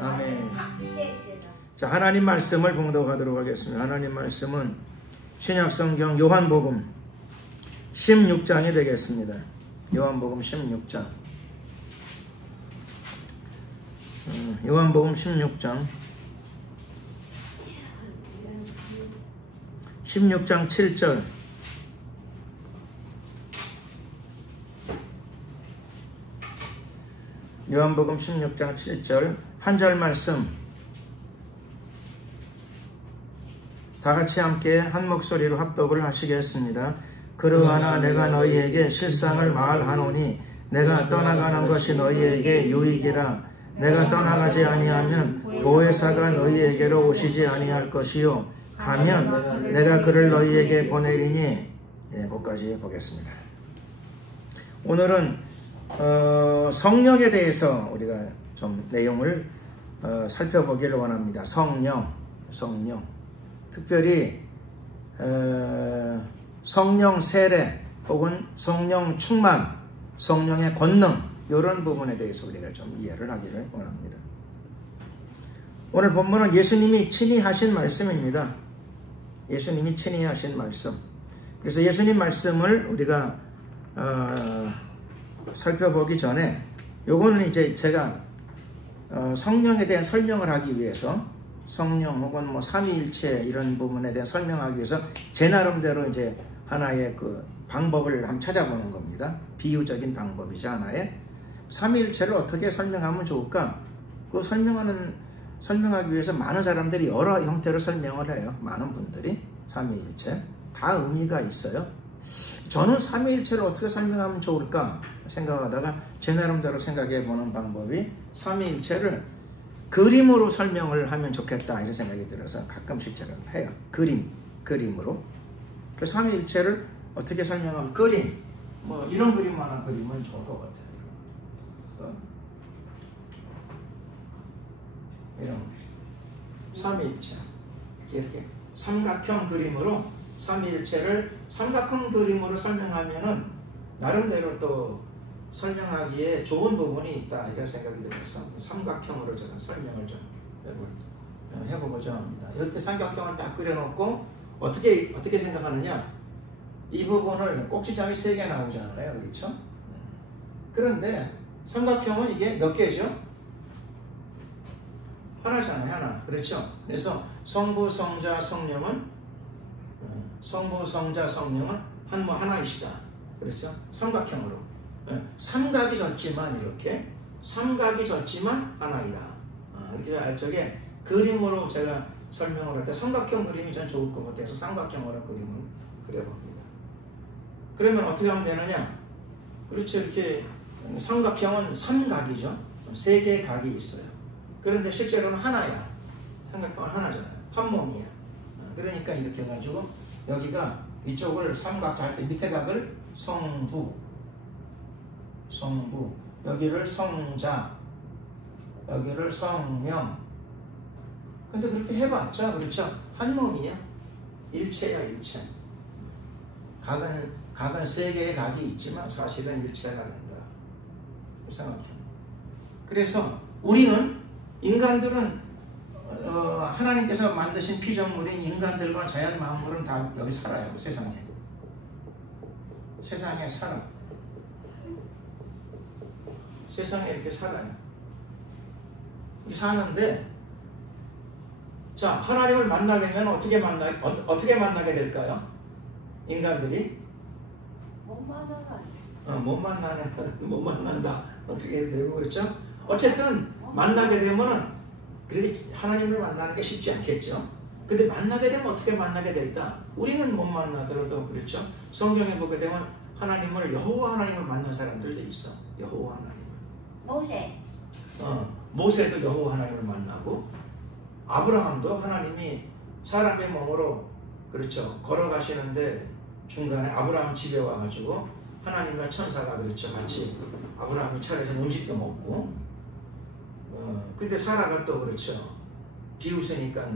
아멘. 자, 하나님 말씀을 봉독하도록 하겠습니다. 하나님 말씀은 신약성경 요한복음 16장이 되겠습니다. 요한복음 16장. 요한복음 16장 7절. 요한복음 16장 7절 한 절 말씀 다 같이 함께 한 목소리로 합독을 하시겠습니다. 그러하나 내가 너희에게 실상을 말하노니 내가 떠나가는 것이 너희에게 유익이라. 내가 떠나가지 아니하면 보혜사가 너희에게로 오시지 아니할 것이요 가면 내가 그를 너희에게 보내리니. 거기까지 보겠습니다. 오늘은 성령에 대해서 우리가 좀 내용을 살펴보기를 원합니다. 성령. 특별히 성령 세례 혹은 성령 충만, 성령의 권능 이런 부분에 대해서 우리가 좀 이해를 하기를 원합니다. 오늘 본문은 예수님이 친히 하신 말씀입니다. 예수님이 친히 하신 말씀. 그래서 예수님 말씀을 우리가 살펴보기 전에 요거는 이제 제가 성령에 대한 설명을 하기 위해서 성령 혹은 뭐 삼위일체 이런 부분에 대한 설명하기 위해서 제 나름대로 이제 하나의 그 방법을 한번 찾아보는 겁니다. 비유적인 방법이죠. 하나의 삼위일체를 어떻게 설명하면 좋을까? 그 설명하기 위해서 많은 사람들이 여러 형태로 설명을 해요. 많은 분들이 삼위일체 다 의미가 있어요. 저는 삼위일체를 어떻게 설명하면 좋을까 생각하다가 제 나름대로 생각해 보는 방법이 삼위일체를 그림으로 설명을 하면 좋겠다 이런 생각이 들어서 가끔씩 제가 해요. 그림으로. 그 삼위일체를 어떻게 설명하면 그림, 뭐 이런 그림만한 그림은 좋을 것 같아요. 이런 삼위일체 이렇게 삼각형 그림으로 삼위일체를 삼각형 그림으로 설명하면은 나름대로 또 설명하기에 좋은 부분이 있다 이런 생각이 들어서 삼각형으로 제가 설명을 좀 해보고자 합니다. 이렇게 삼각형을 딱 그려놓고 어떻게 생각하느냐? 이 부분을 꼭지점이 3개 나오잖아요, 그렇죠? 그런데 삼각형은 이게 몇 개죠? 하나잖아요, 하나. 그렇죠? 그래서 성부, 성자, 성령은 하나이시다. 그렇죠? 삼각형으로. 삼각이 졌지만 이렇게 삼각이 졌지만 하나이다. 이렇게 알적에 그림으로 제가 설명을 할 때 삼각형 그림이 전 좋을 것 같아서 삼각형으로 그림을 그려봅니다. 그러면 어떻게 하면 되느냐? 그렇죠. 이렇게 삼각형은 3각이죠. 3개의 각이 있어요. 그런데 실제로는 하나야. 삼각형은 하나잖아요. 한 몸이야. 그러니까 이렇게 해가지고 여기가 이쪽을 삼각 할 때 밑에 각을 성부, 여기를 성자, 여기를 성령. 근데 그렇게 해봤자 그렇죠? 한 몸이야. 일체야, 일체. 각은 3개의 각이 있지만 사실은 일체가 된다. 생각해. 그래서 우리는 인간들은 하나님께서 만드신 피조물인 인간들과 자연 만물은 다 여기 살아요. 세상에 살아. 세상에 이렇게 살아요. 사는데, 자, 하나님을 만나려면 어떻게 만나게 될까요? 인간들이? 못 만난다. 어떻게 되고 그렇죠? 어쨌든 만나게 되면은 하나님을 만나는 게 쉽지 않겠죠. 근데 만나게 되면 어떻게 만나게 될까? 우리는 못 만나더라도 그렇죠. 성경에 보게 되면 하나님을 여호와 하나님을 만난 사람들도 있어. 여호와 하나님. 모세도 여호와 하나님을 만나고 아브라함도 하나님이 사람의 몸으로 그렇죠 걸어가시는데 중간에 아브라함 집에 와가지고 하나님과 천사가 그렇죠 같이 아브라함이 차려서 음식도 먹고 근데 사라가 또 그렇죠 비웃으니까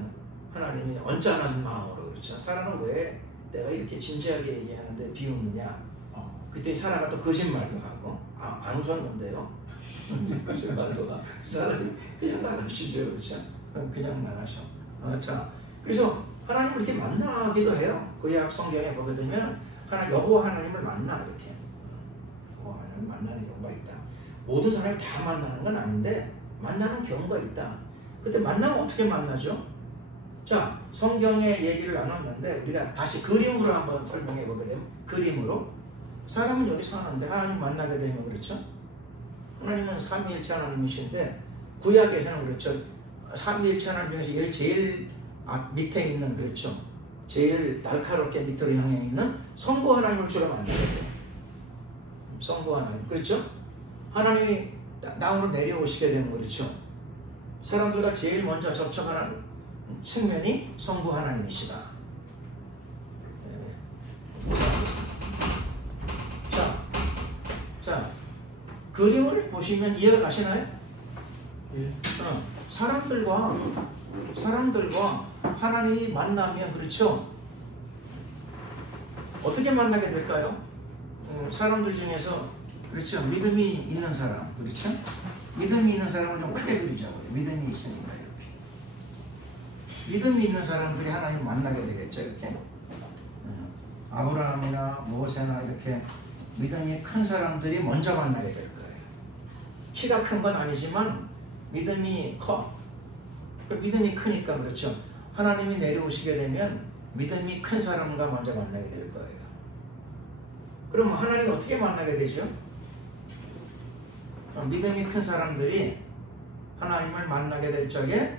하나님이 언짢은 마음으로 그렇죠 사라는 왜 내가 이렇게 진지하게 얘기하는데 비웃느냐 그때 사라가 또 거짓말도 하고 안 웃었는데요 그죠? 그 사람이 그냥 나가시죠. 그렇죠? 그냥 나가셔. 자, 그래서 하나님을 이렇게 만나기도 해요. 구약 성경에 보게 되면 여호와 하나님을 만나 이렇게. 여호와 하나님을 만나는 경우가 있다. 모든 사람이 다 만나는 건 아닌데 만나는 경우가 있다. 그때 만나면 어떻게 만나죠? 자, 성경의 얘기를 나눴는데 우리가 다시 그림으로 한번 설명해 보게 되면 그림으로 사람은 여기 사는데 하나님 만나게 되면 그렇죠? 하나님은 삼위일체 하나님이신데 구약에서는 그렇죠. 삼위일체 하나님에서 제일 밑에 있는 그렇죠. 제일 날카롭게 밑으로 향해 있는 성부 하나님을 주로 만나게 돼요. 성부 하나님 그렇죠? 하나님이 땅으로 내려오시게 되면 그렇죠. 사람들과 제일 먼저 접촉하는 측면이 성부 하나님이시다. 자, 그림을 보시면 이해가 가시나요? 예. 사람들과 하나님이 만나면 그렇죠. 어떻게 만나게 될까요? 사람들 중에서 그렇죠. 믿음이 있는 사람, 그렇죠? 믿음이 있는 사람을 좀 크게 그리자고요. 믿음이 있으니까 이렇게. 믿음이 있는 사람들이 하나님 만나게 되겠죠, 이렇게. 아브라함이나 모세나 이렇게 믿음이 큰 사람들이 먼저 만나게 될 거예요. 키가 큰 건 아니지만 믿음이 커. 믿음이 크니까 그렇죠. 하나님이 내려오시게 되면 믿음이 큰 사람과 먼저 만나게 될 거예요. 그럼 하나님 어떻게 만나게 되죠? 믿음이 큰 사람들이 하나님을 만나게 될 적에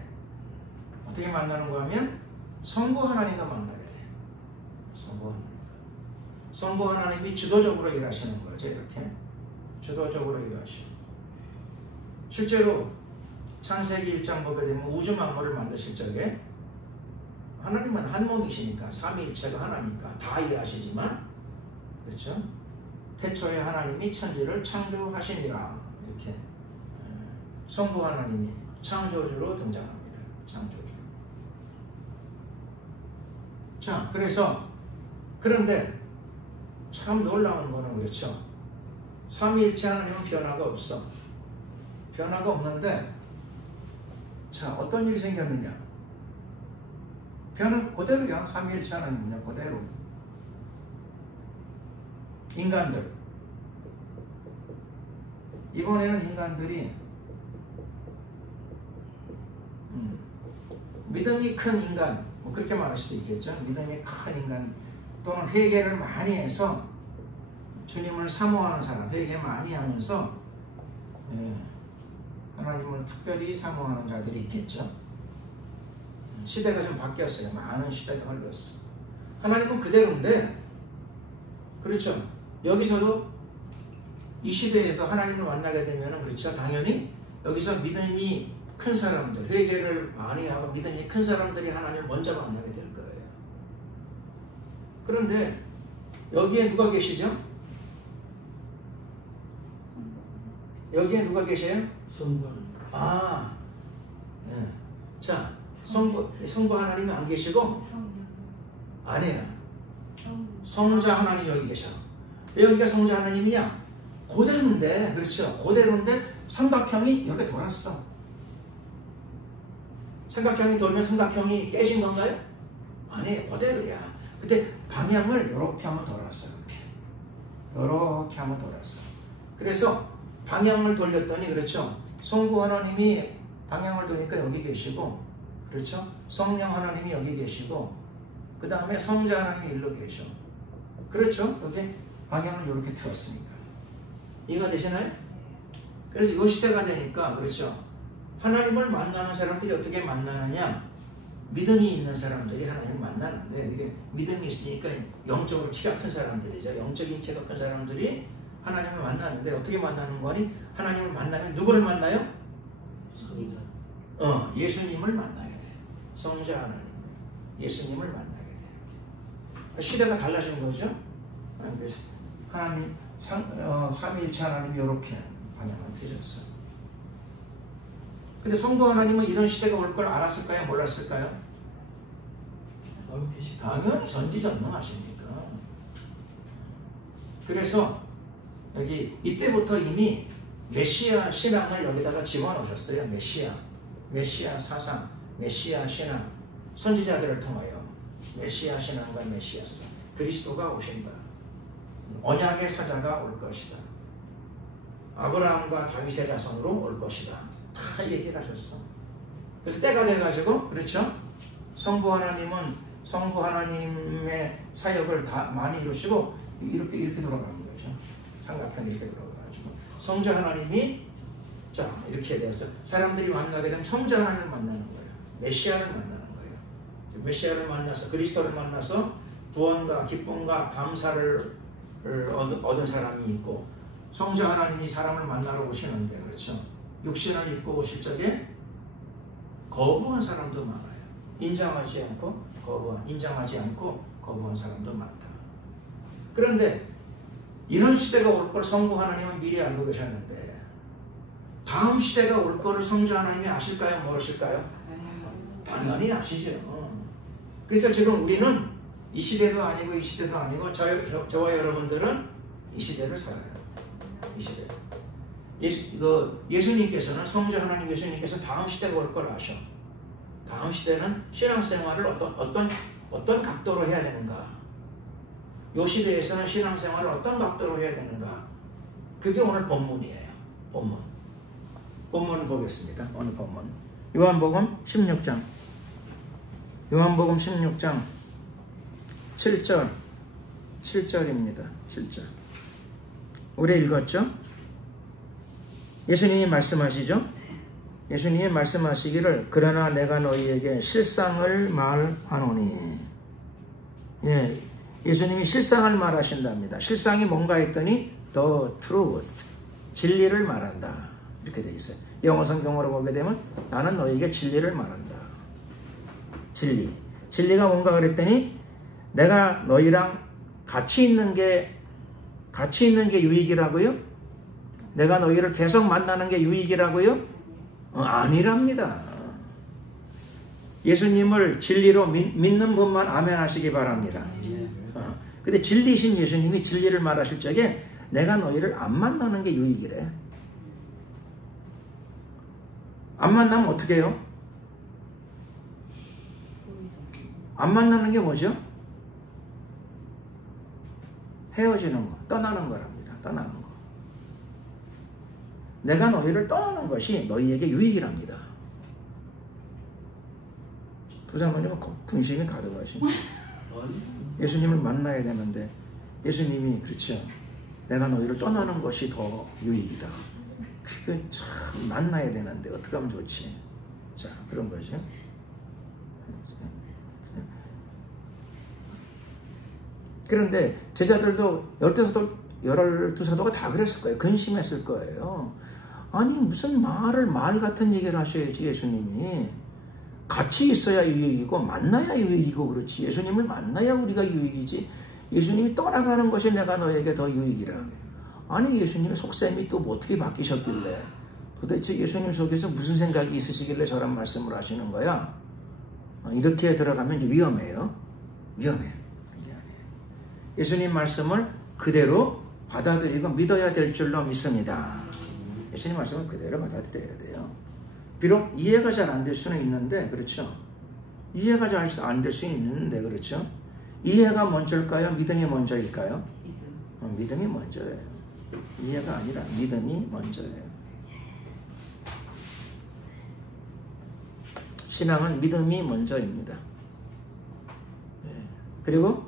어떻게 만나는가 하면 성부 하나님과 만나게 돼요. 성부 하나님. 성부 하나님이 주도적으로 일하시는 거죠. 이렇게 주도적으로 일하시고 실제로 창세기 1장 보게 되면 우주 만물을 만드실 적에 하나님은 한 몸이시니까 삼위일체가 하나니까 다 일하시지만 그렇죠? 태초에 하나님이 천지를 창조하시니라 이렇게 성부 하나님이 창조주로 등장합니다. 창조주. 자, 그런데 참 놀라운 거는 그렇죠. 삼위일체 하나님은 변화가 없어. 변화가 없는데 자, 어떤 일이 생겼느냐? 변화 그대로야. 삼위일체 하나님은요, 그대로. 인간들. 이번에는 인간들이 믿음이 큰 인간, 뭐 그렇게 말할 수도 있겠죠. 믿음이 큰 인간 또는 회개를 많이 해서 주님을 사모하는 사람, 회개 많이 하면서 하나님을 특별히 사모하는 자들이 있겠죠. 시대가 좀 바뀌었어요. 많은 시대가 흘렀어. 하나님은 그대로인데 그렇죠. 여기서도 이 시대에서 하나님을 만나게 되면 그렇죠. 당연히 여기서 믿음이 큰 사람들, 회개를 많이 하고 믿음이 큰 사람들이 하나님을 먼저 만나게 될 거예요. 그런데 여기에 누가 계시죠? 여기에 누가 계세요? 성부. 네. 자, 성부 하나님이 안 계시고 아니에요. 성자 하나님 여기 계셔. 왜 여기가 성자 하나님이냐? 그대로인데, 그렇죠. 그대로인데 삼각형이 여기 돌았어. 삼각형이 돌면 삼각형이 깨진 건가요? 아니, 그대로야. 근데 방향을 이렇게 한번 돌았어. 이렇게 한번 돌았어. 그래서 방향을 돌렸더니 그렇죠. 성부 하나님이 방향을 돌리니까 여기 계시고, 그렇죠. 성령 하나님이 여기 계시고, 그 다음에 성자 하나님이 일로 계셔. 그렇죠. 여기 방향을 이렇게 틀었으니까. 이해가 되시나요? 그래서 이 시대가 되니까 그렇죠. 하나님을 만나는 사람들이 어떻게 만나느냐? 믿음이 있는 사람들이 하나님을 만나는데 이게 믿음이 있으니까 영적으로 키가 큰 사람들이죠. 영적인 키가 큰 사람들이 하나님을 만나는데 어떻게 만나는 거니? 하나님을 만나면 누구를 만나요? 성자. 예수님을 만나게 돼. 성자 하나님, 예수님을 만나게 돼. 시대가 달라진 거죠. 그래서 하나님 삼위일체 하나님이 이렇게 방향을 트셨어. 근데 성부 하나님은 이런 시대가 올 걸 알았을까요? 몰랐을까요? 당연히 전지전능하시니까. 그래서 여기 이때부터 이미 메시아 신앙을 여기다가 집어넣으셨어요. 메시아 사상, 메시아 신앙, 선지자들을 통하여 메시아 신앙과 메시아 사상, 그리스도가 오신다. 언약의 사자가 올 것이다. 아브라함과 다윗의 자손으로 올 것이다. 다 얘기를 하셨어. 그래서 때가 돼가지고, 그렇죠? 성부 하나님의 사역을 다 많이 이루시고 이렇게 돌아가는 거죠. 삼각형 이렇게 돌아가가지고 성자 하나님이 자 이렇게 돼서 사람들이 만나게 되면 성자 하나님을 만나는 거예요. 메시아를 만나는 거예요. 메시아를 만나서 그리스도를 만나서 구원과 기쁨과 감사를 얻은 사람이 있고, 성자 하나님이 사람을 만나러 오시는데, 그렇죠? 육신을 입고 오실 적에 거부한 사람도 많아요. 인정하지 않고 거부한 사람도 많다. 그런데 이런 시대가 올 걸 성부 하나님은 미리 알고 계셨는데, 다음 시대가 올 거를 성자 하나님이 아실까요? 모르실까요? 당연히 아시죠. 그래서 지금 우리는 이 시대도 아니고 이 시대도 아니고 저와 여러분들은 이 시대를 살아요. 이 시대. 예수님께서는 성자 하나님 예수님께서 다음 시대가 올 걸 아셔. 다음 시대는 신앙생활을 어떤 각도로 해야 되는가? 이 시대에서는 신앙생활을 어떤 각도로 해야 되는가? 그게 오늘 본문이에요. 본문을 보겠습니다. 오늘 본문. 요한복음 16장 7절입니다. 7절. 우리 읽었죠? 예수님이 말씀하시죠? 예수님이 말씀하시기를 그러나 내가 너희에게 실상을 말하노니. 예, 예수님이 실상을 말하신답니다. 실상이 뭔가 했더니 the truth, 진리를 말한다. 이렇게 돼 있어요. 영어 성경으로 보게 되면 나는 너희에게 진리를 말한다. 진리가 뭔가 그랬더니 내가 너희랑 같이 있는 게 유익이라고요? 내가 너희를 계속 만나는 게 유익이라고요? 아니랍니다. 예수님을 진리로 믿는 분만 아멘 하시기 바랍니다. 근데 진리신 예수님이 진리를 말하실 적에 내가 너희를 안 만나는 게 유익이래. 안 만나면 어떻게 해요? 안 만나는 게 뭐죠? 헤어지는 거, 떠나는 거랍니다. 떠나는 거. 내가 너희를 떠나는 것이 너희에게 유익이랍니다. 부장님은 근심이 가득하시네. 예수님을 만나야 되는데 예수님이 그렇죠. 내가 너희를 떠나는 것이 더 유익이다. 그게 참 만나야 되는데 어떻게 하면 좋지? 자, 그런 거죠. 그런데 제자들도 12사도가 다 그랬을 거예요. 근심했을 거예요. 아니 무슨 말 같은 얘기를 하셔야지. 예수님이 같이 있어야 유익이고 만나야 유익이고 그렇지. 예수님을 만나야 우리가 유익이지. 예수님이 떠나가는 것이 내가 너에게 더 유익이라. 아니 예수님의 속셈이 또 뭐 어떻게 바뀌셨길래, 도대체 예수님 속에서 무슨 생각이 있으시길래 저런 말씀을 하시는 거야? 이렇게 들어가면 이제 위험해요. 예수님 말씀을 그대로 받아들이고 믿어야 될 줄로 믿습니다. 예수님 말씀을 그대로 받아들여야 돼요. 비록 이해가 잘 안 될 수는 있는데, 그렇죠? 이해가 잘 안 될 수는 있는데, 그렇죠? 이해가 먼저일까요? 믿음이 먼저일까요? 믿음이 먼저예요. 이해가 아니라 믿음이 먼저예요. 신앙은 믿음이 먼저입니다. 그리고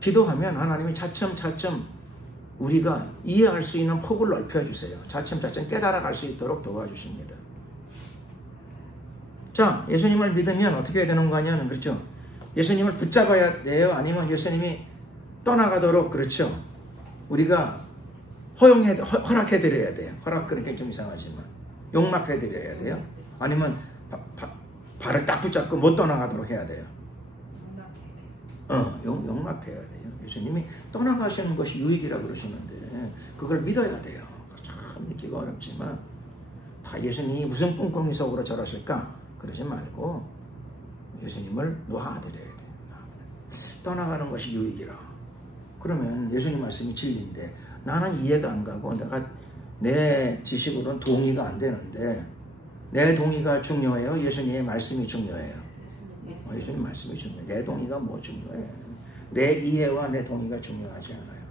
기도하면 하나님이 차츰차츰 우리가 이해할 수 있는 폭을 넓혀주세요. 차츰차츰 깨달아갈 수 있도록 도와주십니다. 자, 예수님을 믿으면 어떻게 해야 되는 거냐면, 그렇죠? 예수님을 붙잡아야 돼요? 아니면 예수님이 떠나가도록, 그렇죠? 우리가 허락해드려야 돼요. 허락, 그러니까 좀 이상하지만 용납해드려야 돼요? 아니면 발을 딱 붙잡고 못 떠나가도록 해야 돼요? 용납해야 돼요. 예수님이 떠나가시는 것이 유익이라고 그러시는데 그걸 믿어야 돼요. 참 믿기가 어렵지만 다 예수님이 무슨 꿍꿍이 속으로 저러실까? 그러지 말고 예수님을 놓아드려야 돼요. 떠나가는 것이 유익이라. 그러면 예수님 말씀이 진리인데 나는 이해가 안 가고 내가 내 지식으로는 동의가 안 되는데 내 동의가 중요해요? 예수님의 말씀이 중요해요? 예수님 말씀이 중요해요. 내 동의가 뭐 중요해? 내 이해와 내 동의가 중요하지 않아요.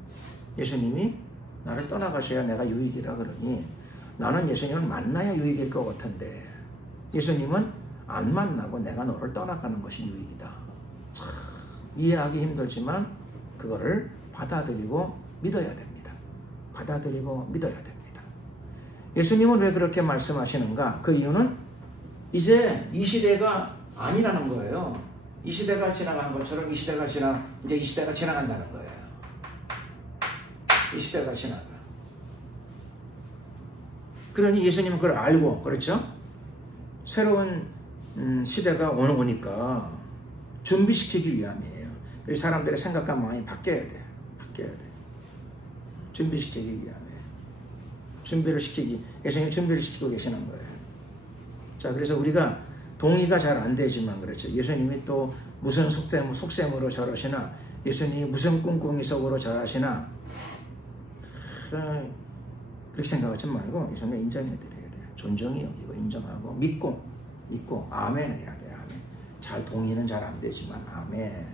예수님이 나를 떠나가셔야 내가 유익이라 그러니 나는 예수님을 만나야 유익일 것 같은데 예수님은 안 만나고 내가 너를 떠나가는 것이 유익이다. 참 이해하기 힘들지만 그거를 받아들이고 믿어야 됩니다. 받아들이고 믿어야 됩니다. 예수님은 왜 그렇게 말씀하시는가? 그 이유는 이제 이 시대가 아니라는 거예요. 이 시대가 지나간 것처럼 이 시대가 지나간다는 거예요. 이 시대가 지나가. 그러니 예수님은 그걸 알고, 그렇죠? 새로운 시대가 오니까 준비시키기 위함이에요. 그래서 사람들의 생각과 마음이 바뀌어야 돼. 준비시키기 위함이에요. 예수님이 준비를 시키고 계시는 거예요. 자, 그래서 우리가 동의가 잘 안 되지만 그렇죠. 예수님이 또 무슨 속셈으로 저러시나, 예수님이 무슨 꿍꿍이 속으로 저러시나, 그렇게 생각하지 말고 예수님을 인정해드려야 돼요. 존중히 여기고 인정하고 믿고 아멘 해야 돼요. 아멘. 잘 동의는 잘 안 되지만 아멘.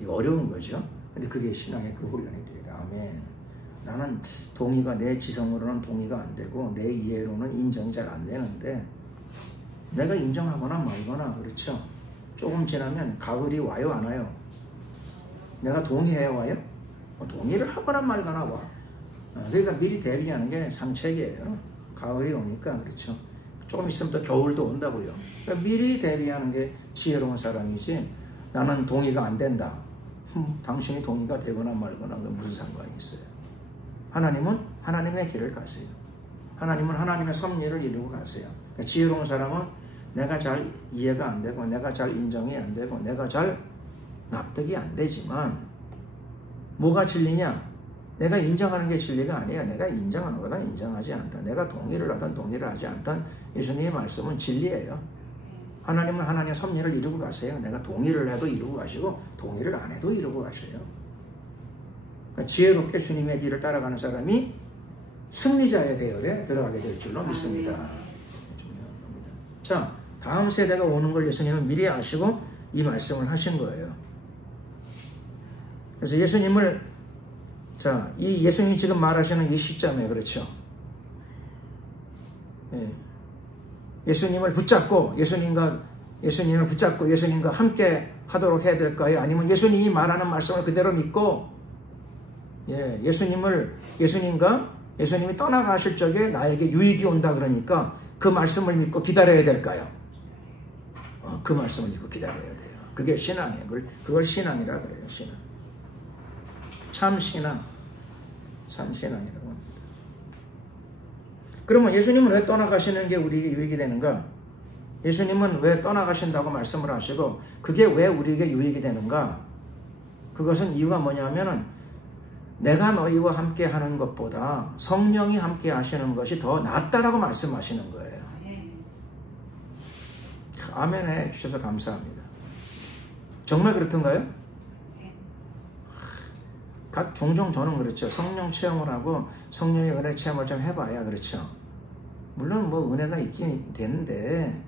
이거 어려운 거죠. 근데 그게 신앙의 그 훈련이 돼야 돼요. 아멘. 나는 동의가 내 지성으로는 동의가 안 되고 내 이해로는 인정이 잘 안 되는데 내가 인정하거나 말거나 그렇죠. 조금 지나면 가을이 와요 안 와요? 내가 동의해 와요? 동의를 하거나 말거나 와. 그러니까 미리 대비하는 게 상책이에요. 가을이 오니까 그렇죠. 조금 있으면 또 겨울도 온다고요. 그러니까 미리 대비하는 게 지혜로운 사람이지 나는 동의가 안 된다. 당신이 동의가 되거나 말거나 무슨 상관이 있어요. 하나님은 하나님의 길을 가세요. 하나님은 하나님의 섭리를 이루고 가세요. 그러니까 지혜로운 사람은 내가 잘 이해가 안 되고 내가 잘 인정이 안 되고 내가 잘 납득이 안 되지만 뭐가 진리냐? 내가 인정하는 게 진리가 아니야. 내가 인정하거나 인정하지 않다. 내가 동의를 하든 동의를 하지 않든 예수님의 말씀은 진리예요. 하나님은 하나님의 섭리를 이루고 가세요. 내가 동의를 해도 이루고 가시고 동의를 안 해도 이루고 가셔요. 그러니까 지혜롭게 주님의 뒤를 따라가는 사람이 승리자의 대열에 들어가게 될 줄로 믿습니다. 자, 다음 세대가 오는 걸 예수님은 미리 아시고 이 말씀을 하신 거예요. 그래서 이 예수님이 지금 말하시는 이 시점에 그렇죠. 예수님을 붙잡고 예수님과 함께 하도록 해야 될까요? 아니면 예수님이 말하는 말씀을 그대로 믿고 예수님이 떠나가실 적에 나에게 유익이 온다 그러니까 그 말씀을 믿고 기다려야 될까요? 그 말씀을 믿고 기다려야 돼요. 그게 신앙이에요. 그걸 신앙이라 그래요. 신앙. 참 신앙이라고 합니다. 그러면 예수님은 왜 떠나가시는 게 우리에게 유익이 되는가? 예수님은 왜 떠나가신다고 말씀을 하시고 그게 왜 우리에게 유익이 되는가? 그것은 이유가 뭐냐면은 내가 너희와 함께 하는 것보다 성령이 함께 하시는 것이 더 낫다라고 말씀하시는 거예요. 아멘 해 주셔서 감사합니다. 정말 그렇던가요? 종종 저는 그렇죠. 성령 체험을 하고 성령의 은혜 체험을 좀 해봐야 그렇죠. 물론 뭐 은혜가 있긴 되는데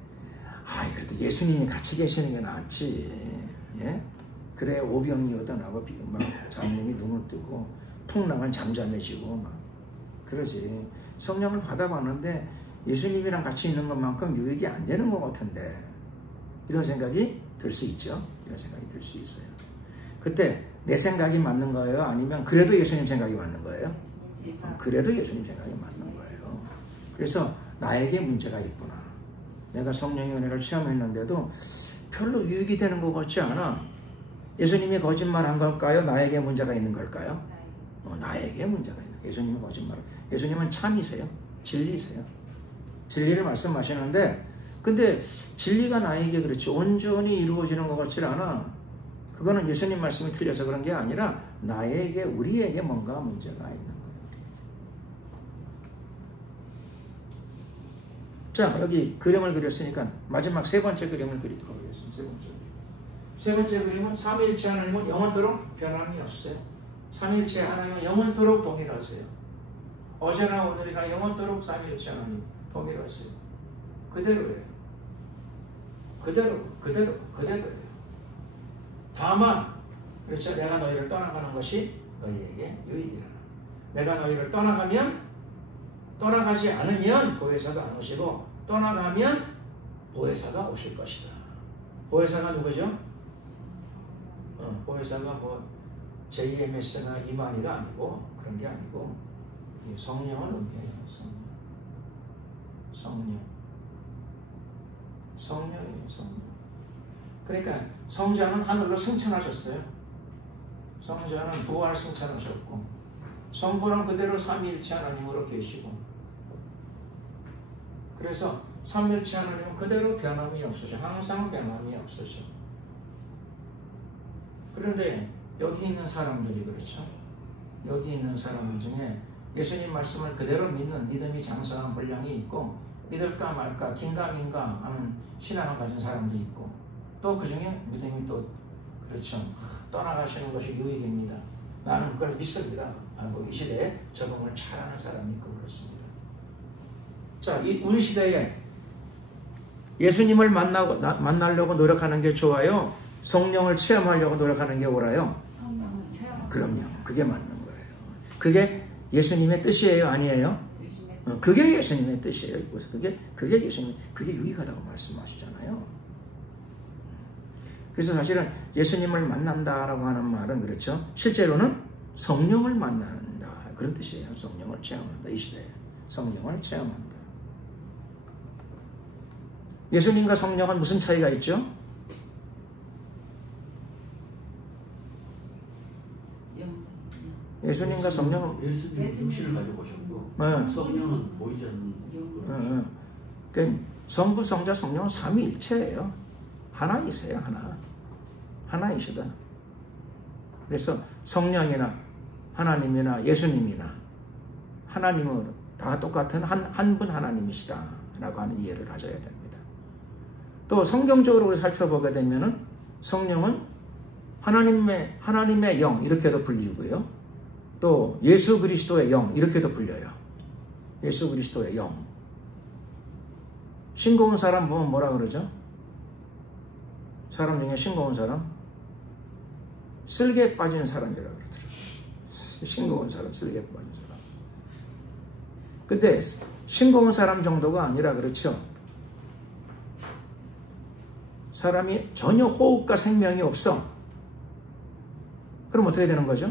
그래도 예수님이 같이 계시는 게 낫지. 예? 그래 오병이 여단하고 막 장님이 눈을 뜨고 풍랑은 잠잠해지고 막 그러지. 성령을 받아봤는데 예수님이랑 같이 있는 것만큼 유익이 안 되는 것 같은데 이런 생각이 들 수 있죠. 이런 생각이 들 수 있어요. 그때 내 생각이 맞는 거예요? 아니면 그래도 예수님 생각이 맞는 거예요? 그래도 예수님 생각이 맞는 거예요. 그래서 나에게 문제가 있구나. 내가 성령의 은혜를 체험했는데도 별로 유익이 되는 것 같지 않아. 예수님이 거짓말한 걸까요? 나에게 문제가 있는 걸까요? 나에게 문제가 있는 거예요. 예수님이 거짓말. 예수님은 참이세요. 진리세요. 진리를 말씀하시는데 근데 진리가 나에게 그렇지 온전히 이루어지는 것 같지 않아. 그거는 예수님 말씀이 틀려서 그런 게 아니라 나에게 우리에게 뭔가 문제가 있는 거예요. 자, 여기 그림을 그렸으니까 마지막 세 번째 그림을 그리도록 하겠습니다. 세 번째 그림은 삼위일체 하나님은 영원토록 변함이 없어요. 삼위일체 하나님은 영원토록 동일하세요. 어제나 오늘이나 영원토록 삼위일체 하나님 동일하세요. 그대로예요. 그대로예요. 다만 그렇죠. 내가 너희를 떠나가는 것이 너희에게 유익이라. 내가 너희를 떠나가지 않으면 보혜사가 안 오시고 떠나가면 보혜사가 오실 것이다. 보혜사가 누구죠? 보혜사가 뭐 JMS나 이만희가 아니고 그런 게 아니고 성령을 의미해요. 성령이에요. 그러니까 성자는 하늘로 승천하셨어요. 성자는 부활 승천하셨고 성부는 그대로 삼위일체 하나님으로 계시고 그래서 삼위일체 하나님은 그대로 변함이 없으셔. 항상 변함이 없으셔. 그런데 여기 있는 사람들이 그렇죠. 여기 있는 사람 중에 예수님 말씀을 그대로 믿는 믿음이 장성한 분량이 있고 믿을까 말까 긴가민가 하는 신앙을 가진 사람도 있고 또 그 중에 믿음이 또 그렇죠. 떠나가시는 것이 유익입니다. 나는 그걸 믿습니다. 하고 이 시대에 적응을 잘하는 사람이 있고 그렇습니다. 자, 우리 시대에 예수님을 만나려고 노력하는 게 좋아요? 성령을 체험하려고 노력하는 게 옳아요? 성령을 체험. 그럼요. 그게 맞는 거예요. 그게 예수님의 뜻이에요? 아니에요? 그게 예수님의 뜻이에요. 그게 예수님, 그게 유익하다고 말씀하시잖아요. 그래서 사실은 예수님을 만난다라고 하는 말은 그렇죠. 실제로는 성령을 만난다. 그런 뜻이에요. 성령을 체험한다. 이 시대에 성령을 체험한다. 예수님과 성령은 무슨 차이가 있죠? 예수님과 성령은 예수님 육신을 가지고 오셨고 성령은 보이지 않는 그러니까 성부, 성자, 성령은 삼위일체예요. 하나이세요. 하나이시다. 그래서 성령이나 하나님이나 예수님이나 하나님은 다 똑같은 한 분 하나님이시다 라고 하는 이해를 가져야 됩니다. 또 성경적으로 살펴보게 되면은 성령은 하나님의 영 이렇게도 불리고요. 또 예수 그리스도의 영 이렇게도 불려요. 예수 그리스도의 영. 싱거운 사람 보면 뭐라 그러죠? 사람 중에 싱거운 사람? 쓸개에 빠진 사람이라고 그러더라고요. 싱거운 사람, 쓸개에 빠진 사람. 근데 싱거운 사람 정도가 아니라 그렇죠. 사람이 전혀 호흡과 생명이 없어. 그럼 어떻게 되는 거죠?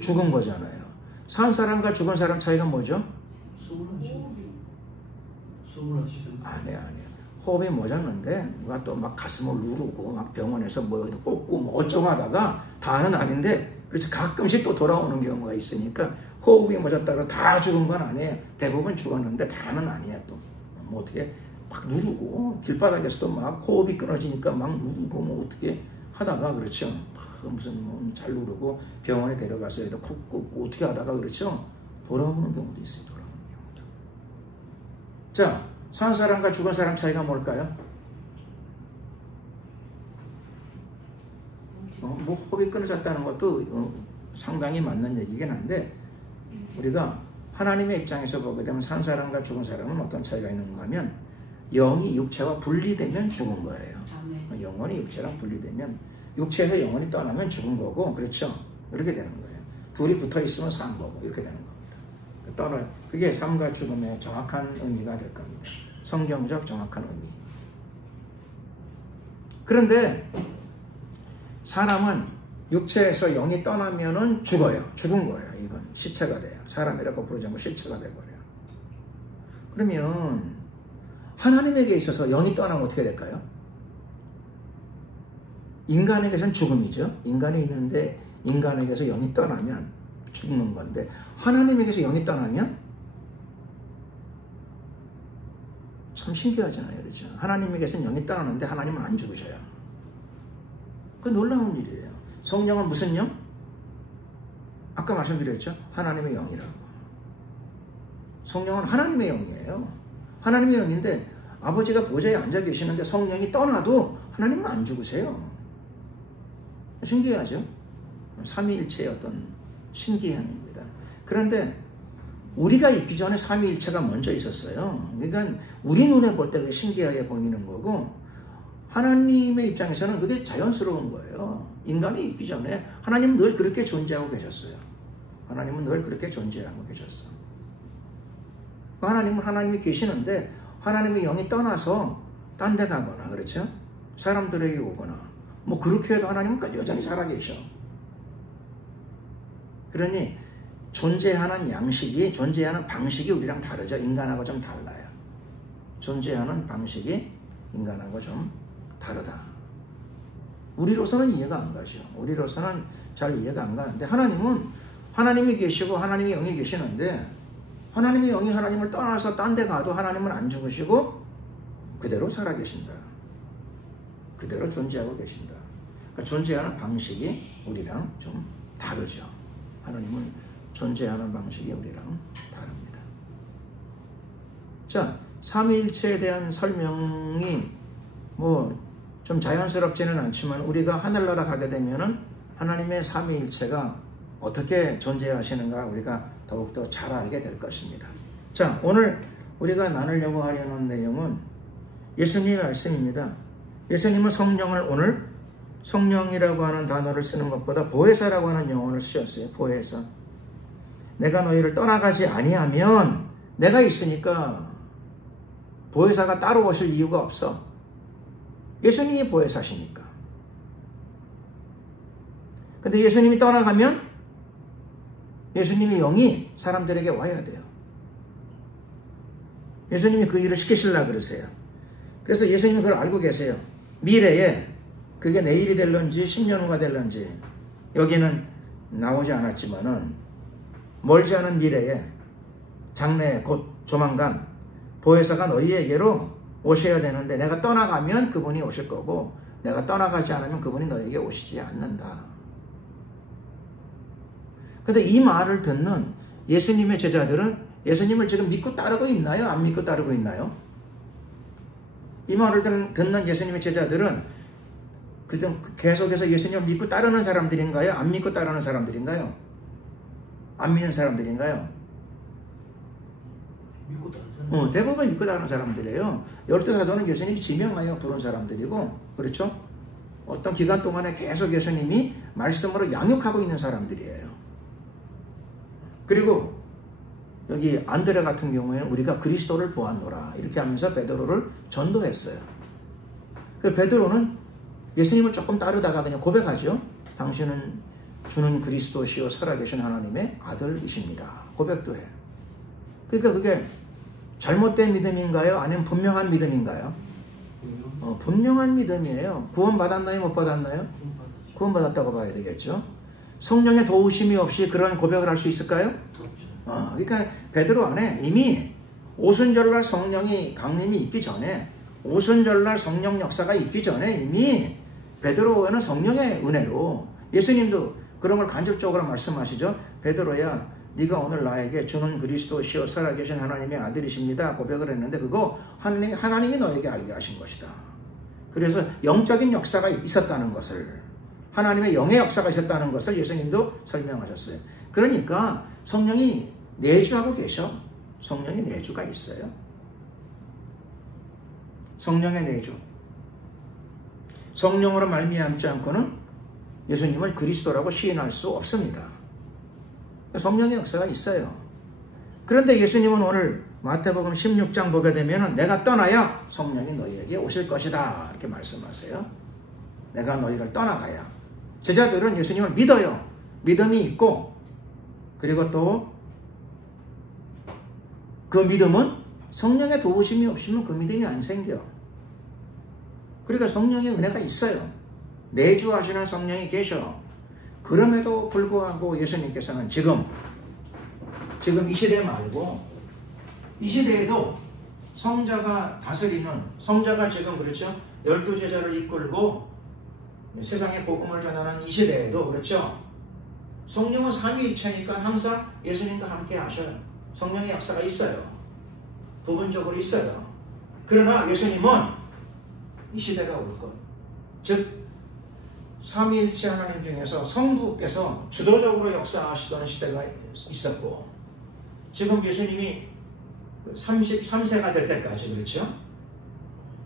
죽은 거잖아요. 산 사람과 죽은 사람 차이가 뭐죠? 숨을 하시죠. 아니에요. 호흡이 모자랐는데 누가 또 막 가슴을 누르고 막 병원에서 뭐 꽂고 뭐 어쩌고 하다가 다는 아닌데 그렇죠. 가끔씩 또 돌아오는 경우가 있으니까 호흡이 모자랐다고 다 죽은 건 아니에요. 대부분 죽었는데 다는 아니에요. 또 뭐 어떻게 막 누르고 길바닥에서도 막 호흡이 끊어지니까 막 누르고 뭐 어떻게 하다가 그렇죠. 무슨 뭐 잘 누르고 병원에 데려가서 콕 꽂고 어떻게 하다가 그렇죠. 돌아오는 경우도 있어요. 돌아오는 경우도. 자, 산 사람과 죽은 사람 차이가 뭘까요? 뭐 호흡이 끊어졌다는 것도 상당히 맞는 얘기긴 한데 우리가 하나님의 입장에서 보게 되면 산 사람과 죽은 사람은 어떤 차이가 있는가 하면 영이 육체와 분리되면 죽은 거예요. 영혼이 육체랑 분리되면 육체에서 영혼이 떠나면 죽은 거고 그렇죠? 이렇게 되는 거예요. 둘이 붙어 있으면 산 거고 이렇게 되는 겁니다. 그게 삶과 죽음의 정확한 의미가 될 겁니다. 성경적 정확한 의미. 그런데 사람은 육체에서 영이 떠나면은 죽어요. 죽은 거예요. 이건 시체가 돼요. 사람이라고 부르지 않고 시체가 돼버려요. 그러면 하나님에게 있어서 영이 떠나면 어떻게 될까요? 인간에게서는 죽음이죠. 인간이 있는데 인간에게서 영이 떠나면 죽는 건데 하나님에게서 영이 떠나면 참 신기하잖아요. 그렇죠? 하나님에게서는 영이 떠나는데 하나님은 안 죽으셔요. 그 놀라운 일이에요. 성령은 무슨 영? 아까 말씀드렸죠? 하나님의 영이라고. 성령은 하나님의 영이에요. 하나님의 영인데 아버지가 보좌에 앉아 계시는데 성령이 떠나도 하나님은 안 죽으세요. 신기하죠? 삼위일체의 어떤 신기함입니다. 그런데 우리가 있기 전에 삼위일체가 먼저 있었어요. 그러니까 우리 눈에 볼 때 그게 신기하게 보이는 거고 하나님의 입장에서는 그게 자연스러운 거예요. 인간이 있기 전에 하나님은 늘 그렇게 존재하고 계셨어요. 하나님은 늘 그렇게 존재하고 계셨어. 하나님은 하나님이 계시는데 하나님의 영이 떠나서 딴 데 가거나 그렇죠? 사람들에게 오거나 뭐 그렇게 해도 하나님은 여전히 살아계셔. 그러니 존재하는 양식이, 존재하는 방식이 우리랑 다르죠. 인간하고 좀 달라요. 존재하는 방식이 인간하고 좀 다르다. 우리로서는 이해가 안 가죠. 우리로서는 잘 이해가 안 가는데 하나님은 하나님이 계시고 하나님의 영이 계시는데 하나님의 영이 하나님을 떠나서 딴 데 가도 하나님은 안 죽으시고 그대로 살아계신다. 그대로 존재하고 계신다. 그러니까 존재하는 방식이 우리랑 좀 다르죠. 하나님은 존재하는 방식이 우리랑 다릅니다. 자, 삼위일체에 대한 설명이 뭐 좀 자연스럽지는 않지만 우리가 하늘나라 가게 되면은 하나님의 삼위일체가 어떻게 존재하시는가 우리가 더욱더 잘 알게 될 것입니다. 자, 오늘 우리가 나누려고 하려는 내용은 예수님의 말씀입니다. 예수님은 성령을 오늘 성령이라고 하는 단어를 쓰는 것보다 보혜사라고 하는 용어를 쓰셨어요. 보혜사. 내가 너희를 떠나가지 아니하면 내가 있으니까 보혜사가 따로 오실 이유가 없어. 예수님이 보혜사시니까. 근데 예수님이 떠나가면 예수님의 영이 사람들에게 와야 돼요. 예수님이 그 일을 시키시려고 그러세요. 그래서 예수님은 그걸 알고 계세요. 미래에 그게 내일이 될런지 10년 후가 될런지 여기는 나오지 않았지만은 멀지 않은 미래에 장래에 곧 조만간 보혜사가 너희에게로 오셔야 되는데 내가 떠나가면 그분이 오실 거고 내가 떠나가지 않으면 그분이 너에게 오시지 않는다. 근데 이 말을 듣는 예수님의 제자들은 예수님을 지금 믿고 따르고 있나요? 안 믿고 따르고 있나요? 이 말을 듣는 예수님의 제자들은 계속해서 예수님을 믿고 따르는 사람들인가요? 안 믿고 따르는 사람들인가요? 안 믿는 사람들인가요? 믿고 따르는 사람. 대부분 믿고 따르는 사람들이에요. 열두 사도는 예수님이 지명하여 부른 사람들이고, 그렇죠? 어떤 기간 동안에 계속 예수님이 말씀으로 양육하고 있는 사람들이에요. 그리고 여기 안드레 같은 경우에는 우리가 그리스도를 보았노라 이렇게 하면서 베드로를 전도했어요. 그 베드로는 예수님을 조금 따르다가 그냥 고백하죠. 당신은 주는 그리스도시요 살아계신 하나님의 아들이십니다. 고백도 해. 그러니까 그게 잘못된 믿음인가요? 아니면 분명한 믿음인가요? 분명한 믿음이에요. 구원받았나요? 못 받았나요? 구원받았다고 봐야 되겠죠. 성령의 도우심이 없이 그런 고백을 할 수 있을까요? 그러니까 베드로 안에 이미 오순절날 성령이 강림이 있기 전에, 오순절날 성령 역사가 있기 전에 이미 베드로에는 성령의 은혜로, 예수님도 그런 걸 간접적으로 말씀하시죠. 베드로야, 네가 오늘 나에게 주는 그리스도시요 살아계신 하나님의 아들이십니다 고백을 했는데 그거 하나님이 너에게 알게 하신 것이다. 그래서 영적인 역사가 있었다는 것을, 하나님의 영의 역사가 있었다는 것을 예수님도 설명하셨어요. 그러니까 성령이 내주하고 계셔. 성령의 내주가 있어요. 성령의 내주. 성령으로 말미암지 않고는 예수님을 그리스도라고 시인할 수 없습니다. 성령의 역사가 있어요. 그런데 예수님은 오늘 마태복음 16장 보게 되면 내가 떠나야 성령이 너희에게 오실 것이다 이렇게 말씀하세요. 내가 너희를 떠나가야. 제자들은 예수님을 믿어요. 믿음이 있고, 그리고 또 그 믿음은 성령의 도우심이 없으면 그 믿음이 안 생겨. 그러니까 성령의 은혜가 있어요. 내주하시는 성령이 계셔. 그럼에도 불구하고 예수님께서는 지금 이 시대 말고 이 시대에도 성자가 다스리는, 성자가 지금 그렇죠? 12제자를 이끌고 세상에 복음을 전하는 이 시대에도 그렇죠? 성령은 삼위일체니까 항상 예수님과 함께 하셔요. 성령의 역사가 있어요. 부분적으로 있어요. 그러나 예수님은 이 시대가 올 것, 즉 삼위일체 하나님 중에서 성부께서 주도적으로 역사하시던 시대가 있었고, 지금 예수님이 33세가 될 때까지 그렇죠?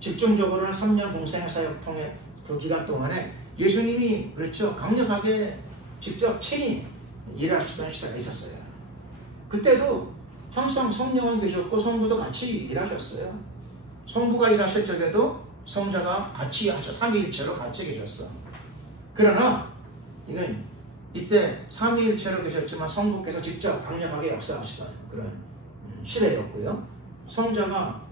집중적으로는 3년 공생의 사역 통해 그 기간 동안에 예수님이 그렇죠? 강력하게 직접 친히 일하시던 시대가 있었어요. 그때도 항상 성령이 계셨고 성부도 같이 일하셨어요. 성부가 일하실 적에도 성자가 같이 하셔. 삼위일체로 같이 계셨어. 그러나 이건 이때 삼위일체로 계셨지만 성부께서 직접 강력하게 역사하시던 그런 시대였고요. 성자가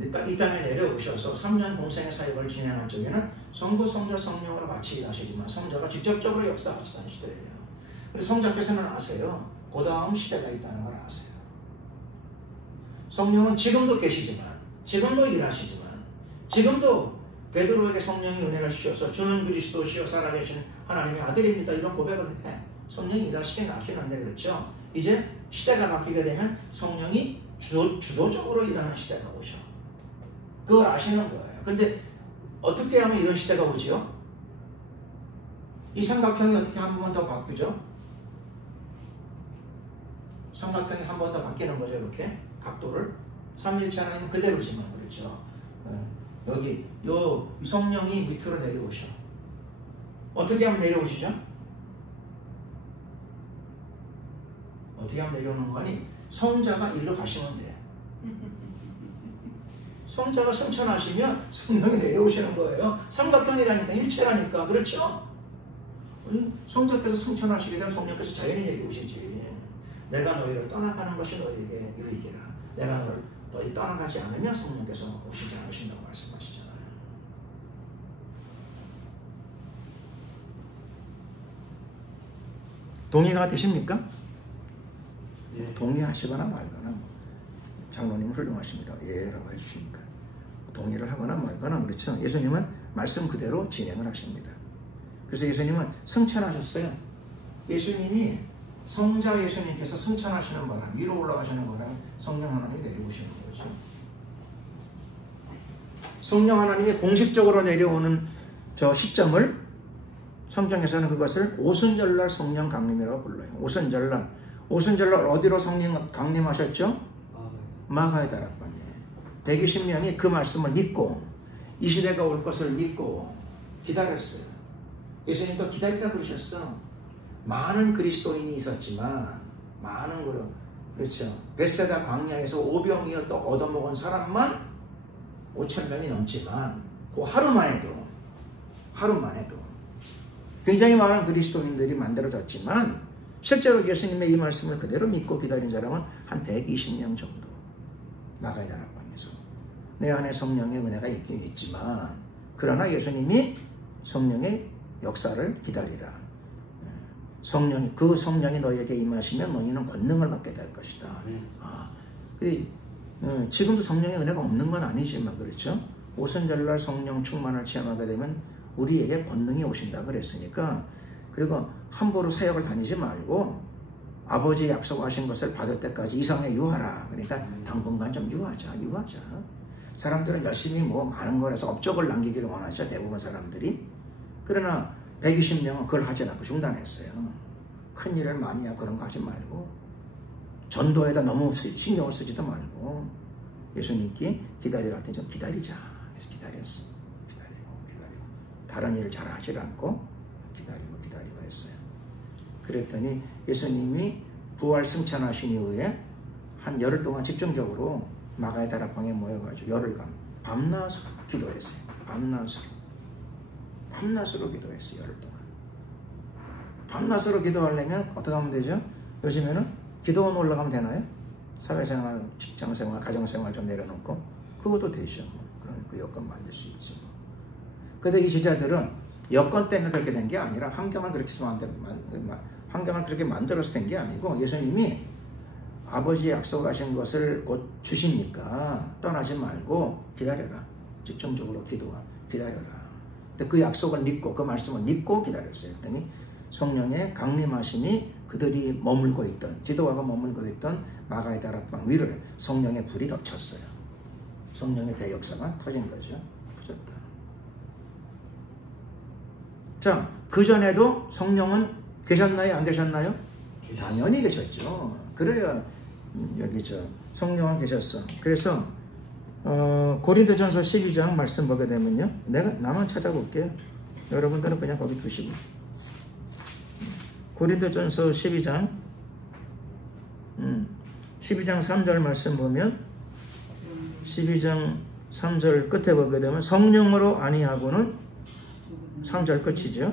이 땅에 내려오셔서 3년 공생의 사역을 진행할 적에는 성부, 성자, 성령으로 같이 일하시지만 성자가 직접적으로 역사하시던 시대예요. 그래서 성자께서는 아세요. 그 다음 시대가 있다는 걸 아세요. 성령은 지금도 계시지만, 지금도 일하시지만, 지금도 베드로에게 성령이 은혜를 주셔서 주는 그리스도시여 살아계신 하나님의 아들입니다. 이런 고백을 해. 성령이 일하시긴 하시는데 그렇죠. 이제 시대가 바뀌게 되면 성령이 주도적으로 일하는 시대가 오셔. 그걸 아시는 거예요. 근데 어떻게 하면 이런 시대가 오지요? 이 삼각형이 어떻게 한 번 더 바뀌죠? 삼각형이 한 번 더 바뀌는 거죠. 이렇게 각도를. 삼위일체 하나님은 그대로지만 그렇죠. 여기 요 성령이 밑으로 내려오셔. 어떻게 하면 내려오시죠? 어떻게 하면 내려오는 거니? 성자가 일로 가시면 돼. 성자가 승천하시면 성령이 내려오시는 거예요. 삼각형이라니까 일체라니까. 그렇죠? 성자께서 승천하시게 되면 성령께서 자연히 내려오시지. 내가 너희를 떠나가는 것이 너희에게 유익이라. 내가 너희 떠나가지 않으면 성령께서 오시지 않으신다고 말씀하시잖아요. 동의가 되십니까? 예. 동의하시거나 말거나 장로님은 훌륭하십니다. 예라고 해주시니까 동의를 하거나 말거나 그렇죠. 예수님은 말씀 그대로 진행을 하십니다. 그래서 예수님은 승천하셨어요. 예수님이 성자 예수님께서 승천하시는 바람, 위로 올라가시는 바람, 성령 하나님이 내려오시는 거죠. 성령 하나님이 공식적으로 내려오는 저 시점을 성경에서는 그것을 오순절날 성령 강림이라고 불러요. 오순절날 어디로 성령 강림하셨죠? 마가의 다락방에 120명이 그 말씀을 믿고 이 시대가 올 것을 믿고 기다렸어요. 예수님도 기다리다 그러셨어. 많은 그리스도인이 있었지만 많은 그렇죠. 벳세다 광야에서 오병이어 떡 얻어먹은 사람만 5,000명이 넘지만 그 하루만 해도 굉장히 많은 그리스도인들이 만들어졌지만 실제로 예수님의 이 말씀을 그대로 믿고 기다린 사람은 한 120명 정도. 마가의 다락방에서 내 안에 성령의 은혜가 있긴 있지만 그러나 예수님이 성령의 역사를 기다리라. 그 성령이 너희에게 임하시면 너희는 권능을 받게 될 것이다. 지금도 성령의 은혜가 없는 건 아니지만 그렇죠. 오순절날 성령 충만을 체험하게 되면 우리에게 권능이 오신다 그랬으니까 그리고 함부로 사역을 다니지 말고 아버지의 약속하신 것을 받을 때까지 이상에 유하라. 그러니까 당분간 좀 유하자. 사람들은 열심히 많은 걸 해서 업적을 남기기를 원하죠. 대부분 사람들이. 그러나 120명은 그걸 하지 않고 중단했어요. 큰 일을 많이 하고 그런 거 하지 말고 전도에다 너무 신경을 쓰지도 말고 예수님께 기다리라 할 때 좀 기다리자. 그래서 기다렸어. 기다리고 다른 일을 잘 하지 않고 기다리고 했어요. 그랬더니 예수님이 부활 승천하신 이후에 한 열흘 동안 집중적으로 마가의 다락방에 모여가지고 열흘간 밤낮으로 기도했어요. 밤낮으로 기도했어요. 열흘 동안. 밤낮으로 기도하려면 어떻게 하면 되죠? 요즘에는 기도원 올라가면 되나요? 사회생활, 직장생활, 가정생활 좀 내려놓고 그것도 되죠. 그럼 그 여건 만들 수 있지. 근데 이 제자들은 여건 때문에 그렇게 된 게 아니라 환경을 그렇게 만들어서 된 게 아니고 예수님이 아버지의 약속하신 것을 곧 주시니까 떠나지 말고 기다려라. 집중적으로 기다려라. 근데 그 약속을 믿고 그 말씀을 믿고 기다렸어요. 그랬더니 성령의 강림하심이 그들이 머물고 있던 디도아가 머물고 있던 마가의 다락방 위를 성령의 불이 덮쳤어요. 성령의 대역사가 터진 거죠. 터졌다. 자, 그전에도 성령은 계셨나요? 안 계셨나요? 당연히 계셨죠. 그래야 여기 성령은 계셨어. 그래서 고린도전서 12장 말씀 보게 되면요, 나만 찾아볼게요. 여러분들은 그냥 거기 두시고. 고린도전서 12장 3절 말씀 보면, 12장 3절 끝에 보게 되면 성령으로 아니하고는, 3절 끝이죠.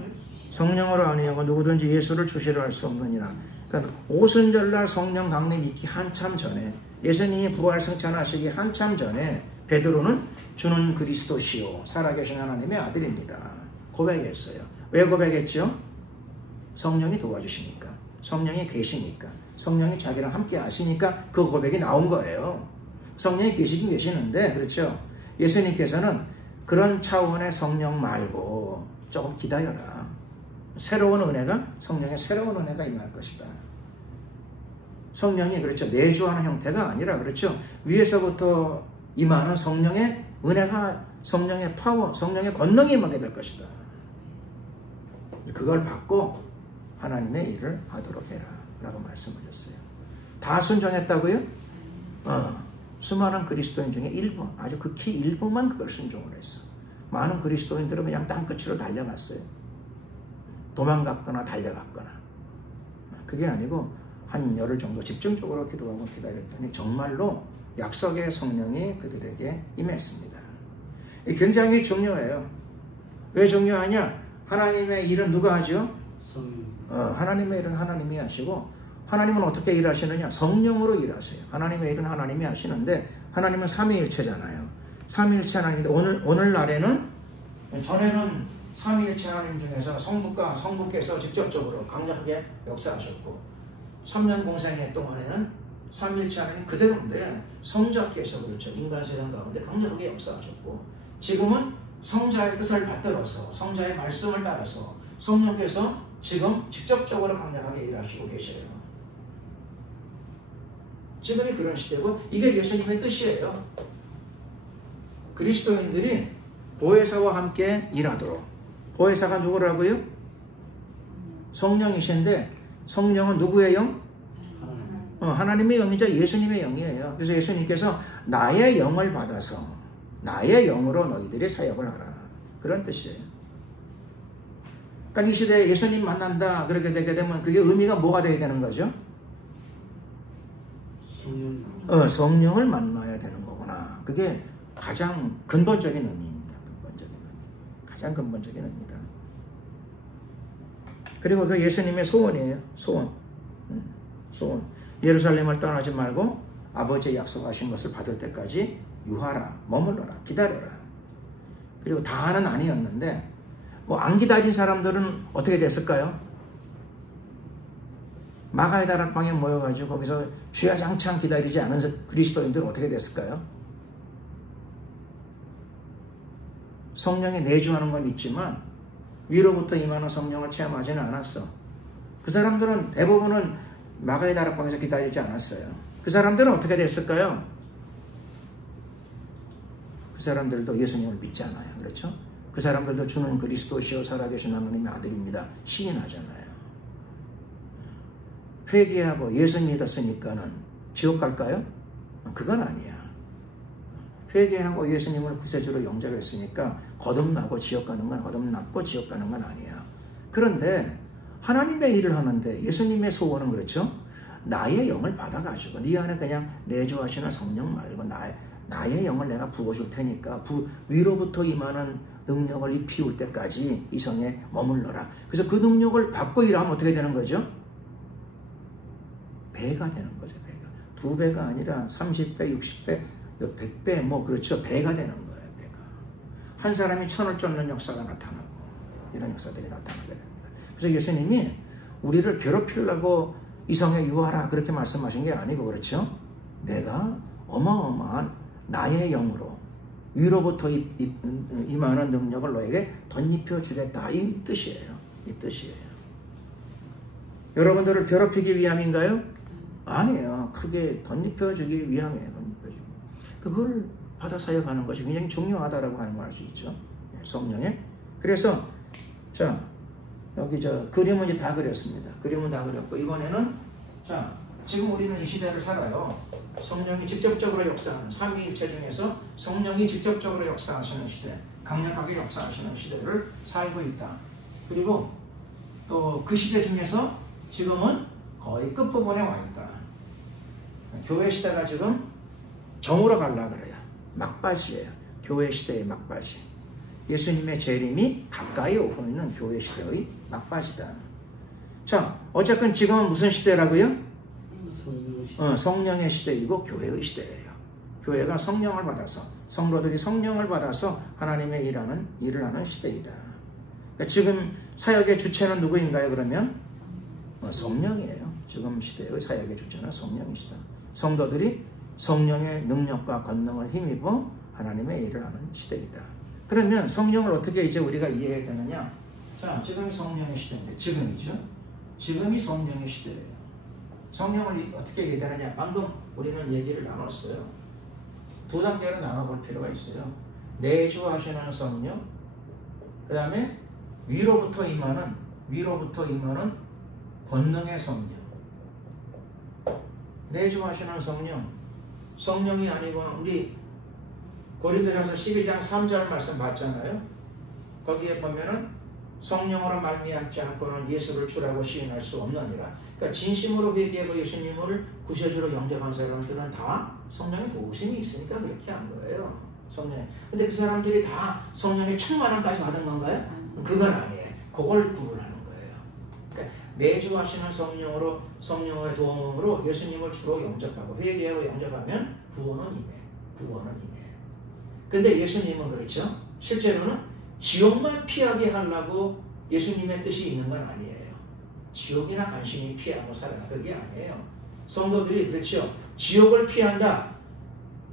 성령으로 아니하고 누구든지 예수를 주시려 할 수 없느니라. 그러니까 오순절날 성령 강림 있기 한참 전에, 예수님이 부활 승천하시기 한참 전에 베드로는 주는 그리스도시요 살아계신 하나님의 아들입니다. 고백했어요. 왜 고백했죠? 성령이 도와주시니까, 성령이 계시니까, 성령이 자기랑 함께 하시니까 그 고백이 나온 거예요. 성령이 계시긴 계시는데, 그렇죠? 예수님께서는 그런 차원의 성령 말고 조금 기다려라. 새로운 은혜가, 성령의 새로운 은혜가 임할 것이다. 성령이, 그렇죠, 내주하는 형태가 아니라, 그렇죠, 위에서부터 임하는 성령의 은혜가, 성령의 파워, 성령의 권능이 임하게 될 것이다. 그걸 받고 하나님의 일을 하도록 해라 라고 말씀하셨어요. 다 순종했다고요? 수많은 그리스도인 중에 일부, 아주 극히 일부만 그걸 순종을 했어. 많은 그리스도인들은 그냥 땅끝으로 달려갔어요. 도망갔거나 달려갔거나. 그게 아니고 한 열흘 정도 집중적으로 기도하고 기다렸더니 정말로 약속의 성령이 그들에게 임했습니다. 굉장히 중요해요. 왜 중요하냐? 하나님의 일은 누가 하죠? 하나님의 일은 하나님이 하시고, 하나님은 어떻게 일하시느냐? 성령으로 일하세요. 하나님의 일은 하나님이 하시는데, 하나님은 삼위일체잖아요. 삼위일체 하나님인데, 오늘날에는, 전에는 삼위일체 하나님 중에서 성부께서 직접적으로 강력하게 역사하셨고, 3년 공생애 동안에는 삼위일체 하나님 그대로인데 성자께서, 그렇죠, 인간 세상 가운데 강력하게 역사하셨고, 지금은 성자의 뜻을 받들어서, 성자의 말씀을 따라서 성령께서 지금 직접적으로 강력하게 일하시고 계셔요. 지금이 그런 시대고, 이게 예수님의 뜻이에요. 그리스도인들이 보혜사와 함께 일하도록. 보혜사가 누구라고요? 성령이신데, 성령은 누구의 영? 하나님의 영이죠. 예수님의 영이에요. 그래서 예수님께서 나의 영을 받아서 나의 영으로 너희들이 사역을 하라, 그런 뜻이에요. 그러니까 이 시대에 예수님 만난다 그렇게 되게 되면 그게 의미가 뭐가 되어야 되는 거죠? 성령을 만나야 되는 거구나. 그게 가장 근본적인 의미입니다. 가장 근본적인 의미다. 그리고 그 예수님의 소원이에요. 소원. 예루살렘을 떠나지 말고 아버지의 약속하신 것을 받을 때까지 유하라, 머물러라, 기다려라. 그리고 다는 아니었는데, 안 기다린 사람들은 어떻게 됐을까요? 마가의 다락방에 모여가지고 거기서 주야장창 기다리지 않은 그리스도인들은 어떻게 됐을까요? 성령이 내주하는 건 있지만 위로부터 임하는 성령을 체험하지는 않았어. 그 사람들은 대부분은 마가의 다락방에서 기다리지 않았어요. 그 사람들은 어떻게 됐을까요? 그 사람들도 예수님을 믿잖아요. 그렇죠? 그 사람들도 주는 그리스도시요 살아계신 하나님의 아들입니다. 시인하잖아요. 회개하고 예수 믿었으니까는 지옥 갈까요? 그건 아니야. 회개하고 예수님을 구세주로 영접했으니까 거듭나고 지옥 가는 건, 거듭났고 지옥 가는 건 아니야. 그런데 하나님의 일을 하는데 예수님의 소원은, 그렇죠, 나의 영을 받아가지고 네 안에 그냥 내주하시는 성령 말고 나의 영을 내가 부어줄 테니까 위로부터 임하는 능력을 입히울 때까지 이 성에 머물러라. 그래서 그 능력을 받고 일하면 어떻게 되는 거죠? 배가 되는 거죠. 배가. 2배가 아니라 30배, 60배, 100배, 그렇죠. 배가 되는 거예요. 배가. 한 사람이 천을 쫓는 역사가 나타나고 이런 역사들이 나타나게 됩니다. 그래서 예수님이 우리를 괴롭히려고 이 성에 유하라 그렇게 말씀하신 게 아니고, 그렇죠, 내가 어마어마한 나의 영으로 위로부터 임하는 능력을 너에게 덧입혀 주겠다, 이 뜻이에요. 이 뜻이에요. 여러분들을 괴롭히기 위함인가요? 아니에요. 크게 덧입혀 주기 위함이에요. 덧입혀 주기. 그걸 받아 사역하는 것이 굉장히 중요하다라고 하는 걸 알 수 있죠. 성령에. 그래서 여기 그림은 이제 다 그렸습니다. 그림은 다 그렸고, 이번에는 지금 우리는 이 시대를 살아요. 성령이 직접적으로 역사하는 삼위일체 중에서 성령이 직접적으로 역사하시는 시대, 강력하게 역사하시는 시대를 살고 있다. 그리고 또 그 시대 중에서 지금은 거의 끝부분에 와 있다. 교회 시대가 지금 정으로 가려고 그래요. 막바지예요. 교회 시대의 막바지. 예수님의 재림이 가까이 오고 있는 교회 시대의 막바지다. 자, 어쨌든 지금은 무슨 시대라고요? 성령의 시대이고 교회의 시대예요. 교회가 성령을 받아서, 성도들이 성령을 받아서 하나님의 일을 하는 시대이다. 그러니까 지금 사역의 주체는 누구인가요? 그러면 성령이에요. 지금 시대의 사역의 주체는 성령이시다. 성도들이 성령의 능력과 권능을 힘입어 하나님의 일을 하는 시대이다. 그러면 성령을 어떻게 이제 우리가 이해해야 되느냐? 자, 지금이 성령의 시대인데, 지금이죠. 지금이 성령의 시대예요. 성령을 어떻게 이해해야 되느냐? 방금 우리는 얘기를 나눴어요. 두 단계로 나눠볼 필요가 있어요. 내주하시는 성령, 그 다음에 위로부터 임하는 권능의 성령. 내주하시는 성령, 성령이 아니고 우리 고린도전서 12장 3절 말씀 봤잖아요. 거기에 보면은 성령으로 말미암지 않고는 예수를 주라고 시인할 수 없느니라. 그러니까 진심으로 회개하고 예수님을 구세주로 영접한 사람들은 다 성령의 도우심이 있으니까 그렇게 한 거예요. 성령. 근데 그 사람들이 다 성령의 충만함까지 받은 건가요? 그건 아니에요. 그걸 구분하는 거예요. 그러니까 내주하시는 성령의 도움으로 예수님을 주로 영접하고 회개하고 영접하면 구원은 임해. 근데 예수님은 그렇죠. 실제로는 지옥만 피하게 하려고 예수님의 뜻이 있는 건 아니에요. 지옥이나 간신히 피하고 살아라. 그게 아니에요. 성도들이 그렇죠. 지옥을 피한다.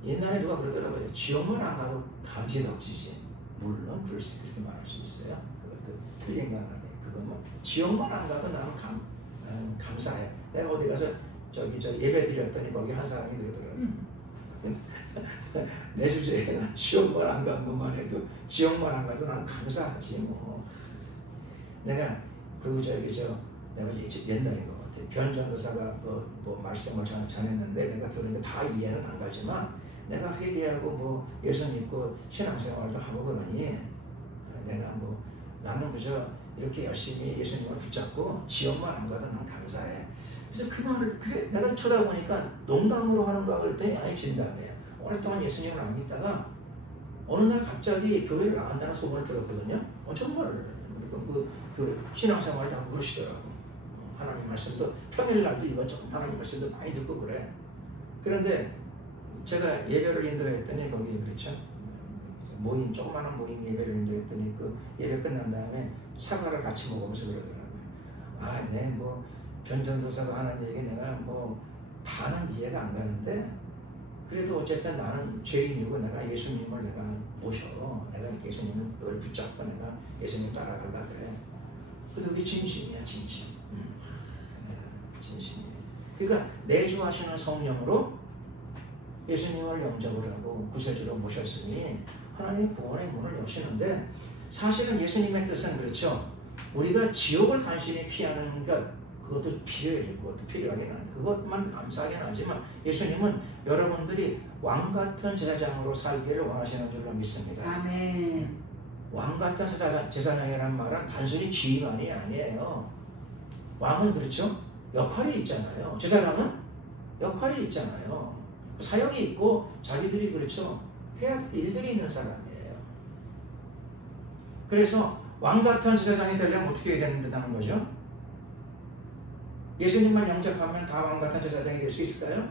옛날에 누가 그러더라고요. 지옥만 안 가도 감지덕지지. 물론 그렇게 말할 수 있어요. 그것도 틀린 건 아니에요. 그건 뭐 지옥만 안 가도 나는 감사해. 내가 어디 가서 저 예배 드렸더니 거기 한 사람이 그러더라고요. 내 주제에 지옥만 안 간 것만 해도 지옥만 안 가도 난 감사하지 뭐. 내가 그리고 내가 옛날인 것 같아. 변전도사가 뭐 말씀을 전했는데 내가 들으니까 다 이해는 안 가지만 내가 회개하고 뭐 예수 믿고 신앙생활도 하고 그러니 내가 뭐 나는 그저 이렇게 열심히 예수님을 붙잡고 지옥만 안 가도 난 감사해. 그래서 그 말을 그래 내가 쳐다보니까 농담으로 하는 거야 그랬더니 아니 진담이에요. 오랫동안 예수님을 안 믿다가 어느 날 갑자기 교회를 나간다는 소문을 들었거든요. 정말 그 신앙생활이 다 그러시더라고. 하나님 말씀도 평일날도 이것저것 하나님 말씀도 많이 듣고 그래. 그런데 제가 예배를 인도했더니 거기 그렇죠. 모임 조그마한 모임 예배를 인도했더니 그 예배 끝난 다음에 사과를 같이 먹으면서 그러더라고요. 네 뭐 변전도사가 하는 얘기 내가 뭐 다는 이해가 안 가는데 그래도 어쨌든 나는 죄인이고 내가 예수님을 내가 모셔. 내가 예수님을 늘 붙잡고 내가 예수님 따라가려 그래. 근데 그게 진심이야, 진심. 진심이에요. 그러니까 내주하시는 성령으로 예수님을 영접을 하고 구세주로 모셨으니 하나님 구원의 문을 여시는데 사실은 예수님의 뜻은 그렇죠. 우리가 지옥을 간신히 피하는 것 그것도 필요해요. 그것도 필요하긴 한데 그것만 감사하긴 하지만 예수님은 여러분들이 왕같은 제사장으로 살기를 원하시는 줄로 믿습니다. 아멘. 왕같은 제사장이라는 말은 단순히 지휘관이 아니에요. 왕은 그렇죠. 역할이 있잖아요. 제사장은 역할이 있잖아요. 사역이 있고 자기들이 그렇죠. 해야 할 일들이 있는 사람이에요. 그래서 왕같은 제사장이 되려면 어떻게 해야 된다는 거죠? 예수님만 영접하면 다 왕같은 제사장이 될 수 있을까요?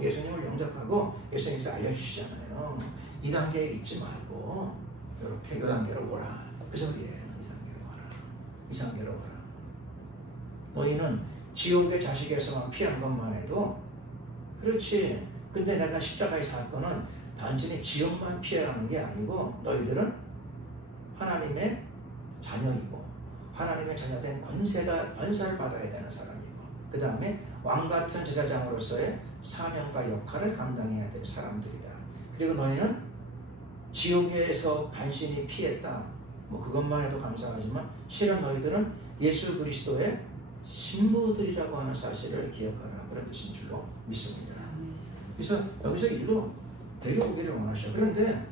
예수님을 영접하고 예수님께서 알려주시잖아요. 이 단계에 있지 말고 이렇게 이 단계로 오라. 그 소리예요. 이 단계로 와라. 이 단계로 오라. 너희는 지옥의 자식에서만 피한 것만 해도 그렇지. 근데 내가 십자가의 사건은 단순히 지옥만 피하라는 게 아니고 너희들은 하나님의 자녀이고 하나님의 자녀된 권세를 받아야 되는 사람이고 그 다음에 왕같은 제사장으로서의 사명과 역할을 감당해야 될 사람들이다. 그리고 너희는 지옥에서 간신히 피했다. 뭐 그것만 해도 감사하지만 실은 너희들은 예수 그리스도의 신부들이라고 하는 사실을 기억하라. 그런 뜻인 줄로 믿습니다. 그래서 여기서 일로 데려오기를 원하셔. 그런데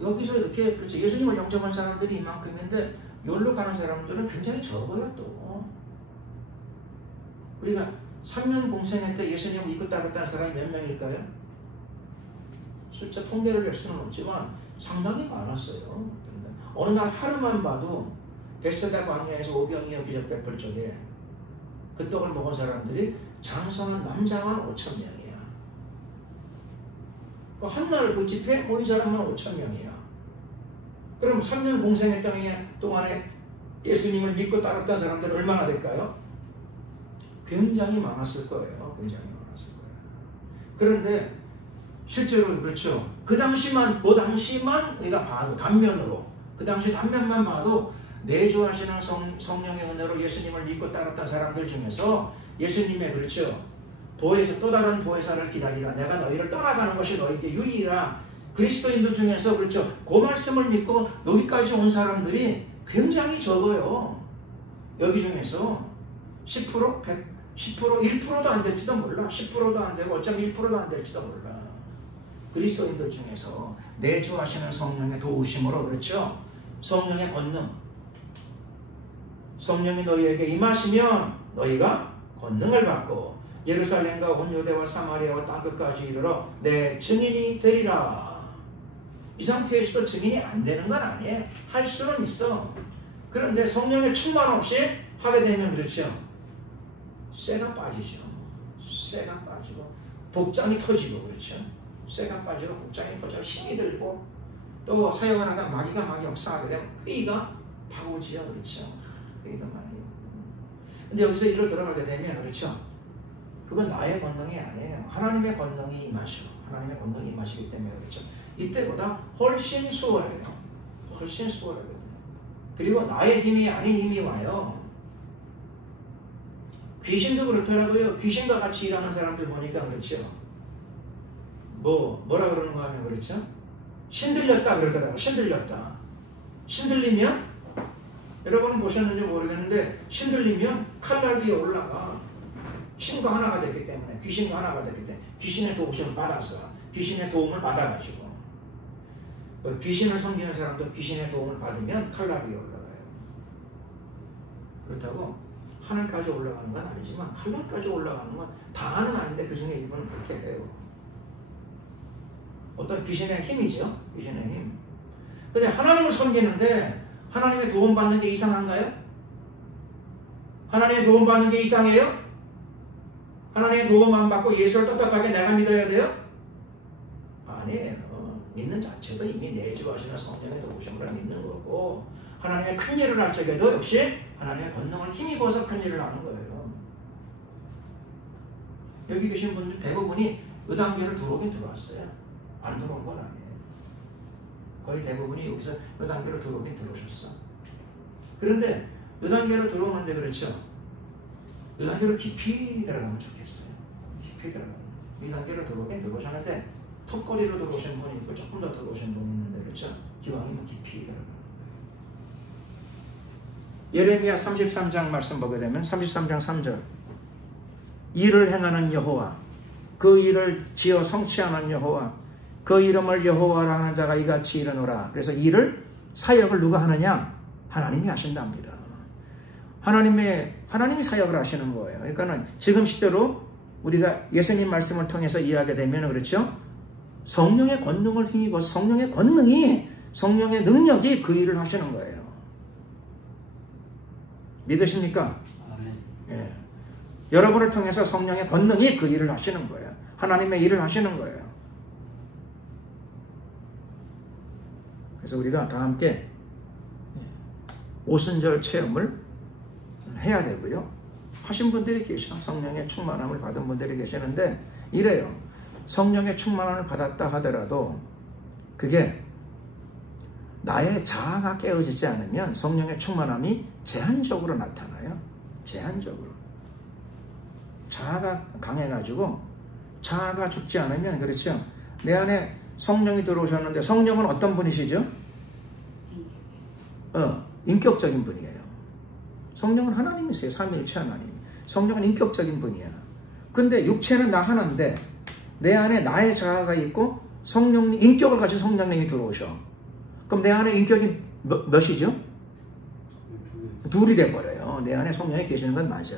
여기서 이렇게 그렇죠. 예수님을 영접한 사람들이 이만큼인데 여기로 가는 사람들은 굉장히 적어요. 또 우리가 3년 공생회 때 예수님을 믿고 따랐다는 사람이 몇 명일까요? 숫자 통계를 낼 수는 없지만 상당히 많았어요. 어느 날 하루만 봐도 벳세다 광야에서 오병이어 기적 베풀 적에 그 떡을 먹은 사람들이 장성한 남자만 5,000명이야. 한날 그 집회에 모인 사람만 5,000명이야. 그럼 3년 공생회 동안에 예수님을 믿고 따랐던 사람들 얼마나 될까요? 굉장히 많았을 거예요. 굉장히 많았을 거예요. 그런데 실제로 그렇죠. 그 당시만 우리가 봐도 단면으로 그 당시 단면만 봐도 내주하시는 성령의 은혜로 예수님을 믿고 따랐던 사람들 중에서 예수님의 그렇죠. 보혜사 또 다른 보혜사를 기다리라. 내가 너희를 떠나가는 것이 너희에게 유익이라. 그리스도인들 중에서 그렇죠. 그 말씀을 믿고 여기까지 온 사람들이 굉장히 적어요. 여기 중에서 10%, 100, 10%, 1%도 안 될지도 몰라. 10%도 안 되고 5.1%도 안 될지도 몰라. 그리스도인들 중에서 내주하시는 성령의 도우심으로 그렇죠. 성령의 권능. 성령이 너희에게 임하시면 너희가 권능을 받고 예루살렘과 온 유대와 사마리아와 땅끝까지 이르러 내 증인이 되리라. 이 상태에서도 증인이 안 되는 건 아니에요. 할 수는 있어. 그런데 성령의 충만 없이 하게 되면 그렇죠. 쇠가 빠지죠. 쇠가 빠지고 복장이 터지고 그렇죠. 쇠가 빠지고 복장이 터지고 힘이 들고 또 사역을 하다 마귀가 막 역사하게 되면 회의가 파고지요. 그렇죠. 회의가 많이. 근데 여기서 일로 들어가게 되면 그렇죠. 그건 나의 권능이 아니에요. 하나님의 권능이 임하시고 하나님의 권능이 임하시기 때문에 그렇죠. 이때보다 훨씬 수월해요. 훨씬 수월하거든요. 그리고 나의 힘이 아닌 힘이 와요. 귀신도 그렇더라고요. 귀신과 같이 일하는 사람들 보니까 그렇죠. 뭐라 그러는가 하면 그렇죠. 신들렸다 그러더라고요. 신들렸다. 신들리면 여러분은 보셨는지 모르겠는데 신들리면 칼날 위에 올라가. 신과 하나가 됐기 때문에 귀신과 하나가 됐기 때문에 귀신의 도움을 받아서 귀신의 도움을 받아가지고 귀신을 섬기는 사람도 귀신의 도움을 받으면 칼날 위에 올라가요. 그렇다고 하늘까지 올라가는 건 아니지만 칼날까지 올라가는 건 다는 아닌데 그 중에 일부는 그렇게 해요. 어떤 귀신의 힘이죠. 귀신의 힘. 근데 하나님을 섬기는데 하나님의 도움 받는 게 이상한가요? 하나님의 도움 받는 게 이상해요? 하나님의 도움 안 받고 예수를 떳떳하게 내가 믿어야 돼요? 아니에요. 믿는 자체도 이미 내주하시는 성령의 도우심으로 믿는 거고 하나님의 큰 일을 할 적에도 역시 하나님의 권능을 힘입어서 큰 일을 하는 거예요. 여기 계신 분들 대부분이 이 단계로 들어오긴 들어왔어요. 안 들어온 건 아니에요. 거의 대부분이 여기서 이 단계로 들어오긴 들어오셨어. 그런데 이 단계로 들어오는데 그렇죠. 이 단계로 깊이 들어가면 좋겠어요. 깊이 들어가면. 이 단계로 들어오긴 들어오셨는데 턱걸이로 들어오신 분이 있고 조금 더 들어오신 분이 있는데 그렇죠. 기왕이면 깊이 들어가는 거예요. 예레미야 33장 말씀 보게 되면 33장 3절 일을 행하는 여호와 그 일을 지어 성취하는 여호와 그 이름을 여호와라 하는 자가 이같이 이르노라. 그래서 일을 사역을 누가 하느냐? 하나님이 하신답니다. 하나님이 사역을 하시는 거예요. 그러니까는 지금 시대로 우리가 예수님 말씀을 통해서 이해하게 되면 그렇죠. 성령의 권능을 힘입어 성령의 능력이 그 일을 하시는 거예요. 믿으십니까? 예. 여러분을 통해서 성령의 권능이 그 일을 하시는 거예요. 하나님의 일을 하시는 거예요. 그래서 우리가 다 함께 오순절 체험을 해야 되고요. 하신 분들이 계시나 성령의 충만함을 받은 분들이 계시는데 이래요. 성령의 충만함을 받았다 하더라도 그게 나의 자아가 깨어지지 않으면 성령의 충만함이 제한적으로 나타나요. 제한적으로. 자아가 강해가지고 자아가 죽지 않으면 그렇죠. 내 안에 성령이 들어오셨는데 성령은 어떤 분이시죠? 인격적인 분이에요. 성령은 하나님이세요. 삼위일체 하나님. 성령은 인격적인 분이야. 근데 육체는 나 하나인데 내 안에 나의 자아가 있고 성령님, 인격을 가진 성령님이 들어오셔. 그럼 내 안에 인격이 몇이죠? 둘이 돼버려요. 내 안에 성령이 계시는 건 맞아.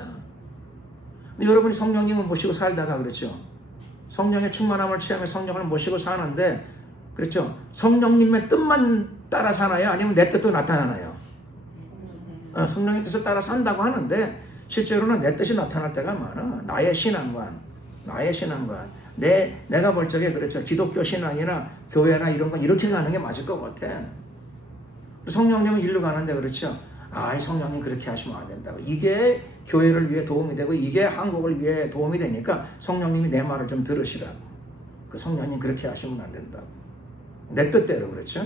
근데 여러분이 성령님을 모시고 살다가 그렇죠. 성령의 충만함을 취하며 성령을 모시고 사는데 그렇죠. 성령님의 뜻만 따라 사나요? 아니면 내 뜻도 나타나나요? 성령의 뜻을 따라 산다고 하는데 실제로는 내 뜻이 나타날 때가 많아. 나의 신앙관. 내가 볼 적에 그렇죠. 기독교 신앙이나 교회나 이런 건 이렇게 가는 게 맞을 것 같아. 성령님은 일로 가는데 그렇죠. 성령님 그렇게 하시면 안 된다고. 이게 교회를 위해 도움이 되고 이게 한국을 위해 도움이 되니까 성령님이 내 말을 좀 들으시라고. 그 성령님 그렇게 하시면 안 된다고. 내 뜻대로 그렇죠.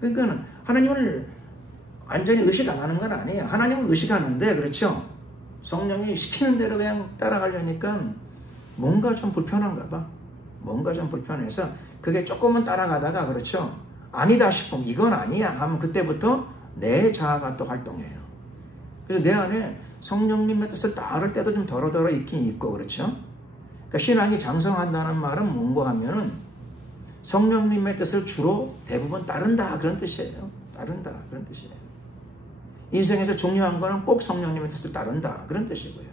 그러니까는 하나님을 완전히 의식 안 하는 건 아니에요. 하나님을 의식하는데 그렇죠. 성령이 시키는 대로 그냥 따라가려니까 뭔가 좀 불편한가 봐. 뭔가 좀 불편해서 그게 조금은 따라가다가 그렇죠. 아니다 싶으면 이건 아니야 하면 그때부터 내 자아가 또 활동해요. 그래서 내 안에 성령님의 뜻을 따를 때도 좀 더러더러 있긴 있고 그렇죠. 그러니까 신앙이 장성한다는 말은 뭔가 하면은 성령님의 뜻을 주로 대부분 따른다 그런 뜻이에요. 따른다 그런 뜻이에요. 인생에서 중요한 거는 꼭 성령님의 뜻을 따른다 그런 뜻이고요.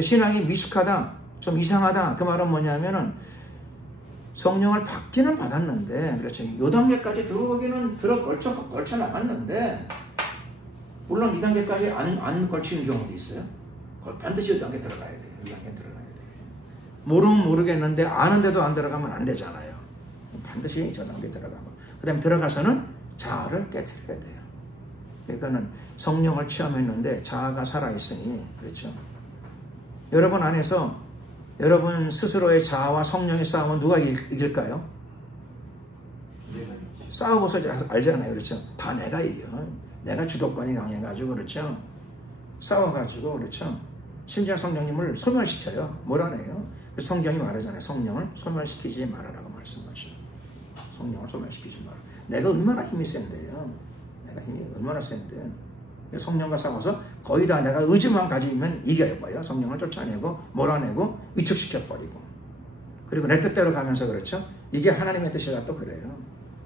신앙이 미숙하다 좀 이상하다 그 말은 뭐냐면은 성령을 받기는 받았는데 그렇죠. 요 단계까지 들어오기는 걸쳐 나갔는데 물론 이 단계까지 안 걸치는 경우도 있어요. 반드시 이 단계 들어가야 돼요. 이 단계 들어가야 돼요. 모르면 모르겠는데 아는데도 안 들어가면 안 되잖아요. 반드시 저 단계 들어가고 그 다음에 들어가서는 자아를 깨트려야 돼요. 그러니까는 성령을 체험했는데 자아가 살아있으니 그렇죠. 여러분 안에서 여러분 스스로의 자아와 성령의 싸움은 누가 이길까요? 싸워보서 알잖아요. 그렇죠. 다 내가 이겨. 내가 주도권이 강해가지고 그렇죠. 싸워가지고 그렇죠. 심지어 성령님을 소멸시켜요. 뭐라네요. 성경이 말하잖아요. 성령을 소멸시키지 말아라고 말씀하셔요. 성령을 소멸시키지 마라. 내가 얼마나 힘이 센데요. 내가 힘이 얼마나 센데. 성령과 싸워서 거의 다 내가 의지만 가지면 이겨봐요. 성령을 쫓아내고 몰아내고 위축시켜버리고. 그리고 내 뜻대로 가면서 그렇죠. 이게 하나님의 뜻이라 또 그래요.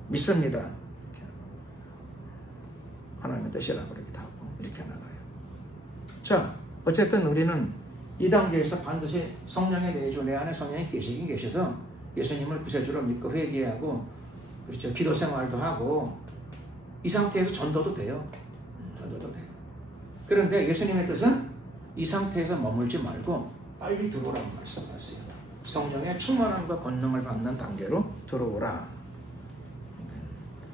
믿습니다. 이렇게 하고. 하나님의 뜻이라고 이렇게 하고 이렇게 나가요. 자, 어쨌든 우리는 이 단계에서 반드시 성령의 내주 내 안에 성령이 계시긴 계셔서 예수님을 구세주로 믿고 회개하고 그렇죠. 기도 생활도 하고 이 상태에서 전도도 돼요. 전도도 돼요. 그런데 예수님의 뜻은 이 상태에서 머물지 말고 빨리 들어오라고 말씀하세요. 성령의 충만함과 권능을 받는 단계로 들어오라.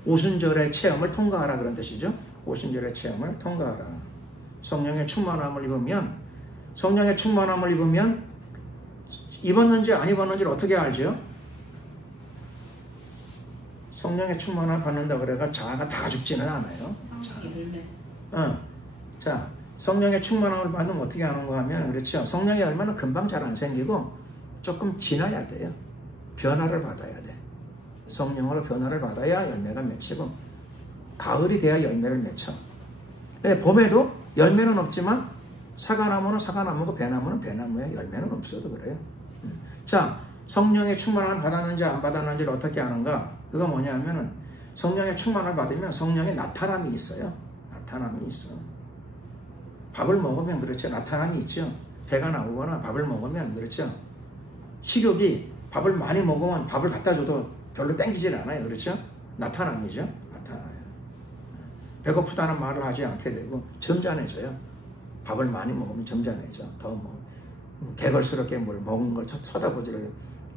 오순절의 체험을 통과하라 그런 뜻이죠. 오순절의 체험을 통과하라. 성령의 충만함을 입으면 입었는지 안 입었는지를 어떻게 알죠? 성령의 충만함을 받는다 그래가 자아가 다 죽지는 않아요. 자, 성령의 충만함을 받으면 어떻게 하는가 하면 그렇죠. 성령의 열매는 금방 잘 안 생기고 조금 지나야 돼요. 변화를 받아야 돼. 성령으로 변화를 받아야 열매가 맺히고 가을이 돼야 열매를 맺혀. 봄에도 열매는 없지만 사과나무는 사과나무고 배나무는 배나무에 열매는 없어도 그래요. 자, 성령의 충만함을 받았는지 안 받았는지를 어떻게 아는가? 그거 뭐냐면은 성령의 충만함을 받으면 성령의 나타남이 있어요. 나타남이 있어. 밥을 먹으면 그렇죠. 나타남이 있죠. 배가 나오거나 밥을 먹으면 그렇죠. 식욕이 밥을 많이 먹으면 밥을 갖다 줘도 별로 땡기질 않아요. 그렇죠? 나타남이죠. 나타나요. 배고프다는 말을 하지 않게 되고 점잖해져요. 밥을 많이 먹으면 점잖해져. 더 뭐 개걸스럽게 뭘 먹은 걸 쳐다보지를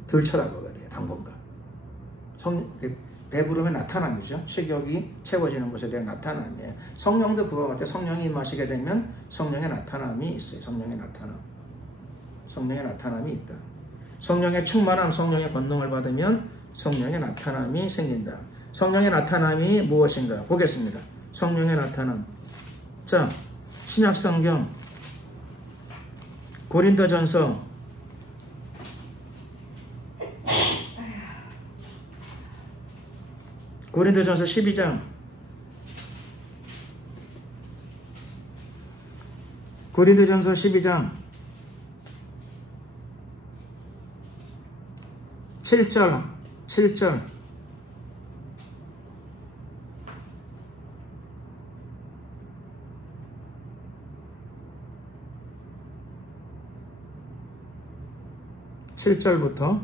덜 쳐다보게 돼요. 당분간. 배부름의 나타남이죠. 식욕이 채워지는 것에 대한 나타남이에요. 성령도 그와 같아. 성령이 임하시게 되면 성령의 나타남이 있어요. 성령의 나타남. 성령의 나타남이 있다. 성령의 충만함, 성령의 권능을 받으면 성령의 나타남이 생긴다. 성령의 나타남이 무엇인가? 보겠습니다. 성령의 나타남. 자, 신약성경 고린도전서 12장 고린도전서 12장 7절 부터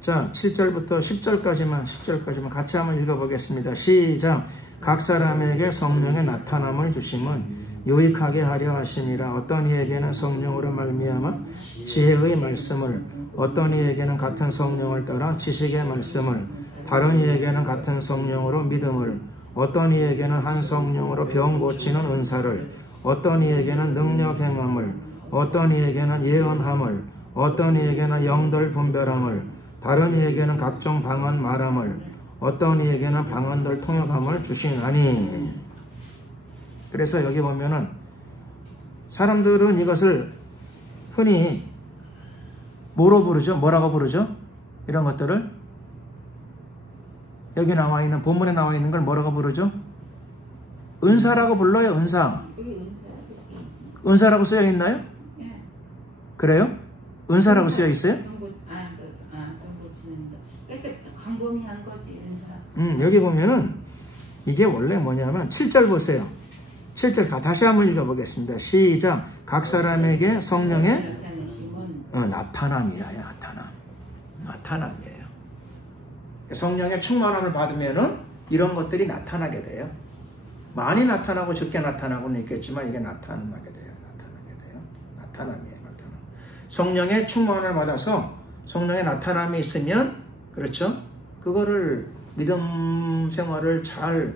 자, 7절부터 10절까지만 같이 한번 읽어보겠습니다. 시작. 각 사람에게 성령의 나타남을 주심은 유익하게 하려 하심이라. 어떤 이에게는 성령으로 말미암아 지혜의 말씀을, 어떤 이에게는 같은 성령을 따라 지식의 말씀을, 다른 이에게는 같은 성령으로 믿음을, 어떤 이에게는 한 성령으로 병 고치는 은사를, 어떤 이에게는 능력 행함을, 어떤 이에게는 예언함을, 어떤 이에게는 영들 분별함을, 다른 이에게는 각종 방언 말함을, 어떤 이에게는 방언들 통역함을 주시나니. 그래서 여기 보면은 사람들은 이것을 흔히 뭐로 부르죠? 뭐라고 부르죠? 이런 것들을 여기 나와 있는 본문에 나와 있는 걸 뭐라고 부르죠? 은사라고 불러요. 은사라고 쓰여 있나요? 그래요? 은사라고 쓰여 있어요? 여기 보면은 이게 원래 뭐냐면 7절 보세요. 7절 다시 한번 읽어보겠습니다. 시작. 각 사람에게 성령의 나타남이에요. 나타남이에요. 성령의 충만함을 받으면은 이런 것들이 나타나게 돼요. 많이 나타나고 적게 나타나고는 있겠지만 이게 나타나게 돼요. 나타남이에요. 성령의 충만함을 받아서 성령의 나타남이 있으면, 그렇죠? 그거를 믿음 생활을 잘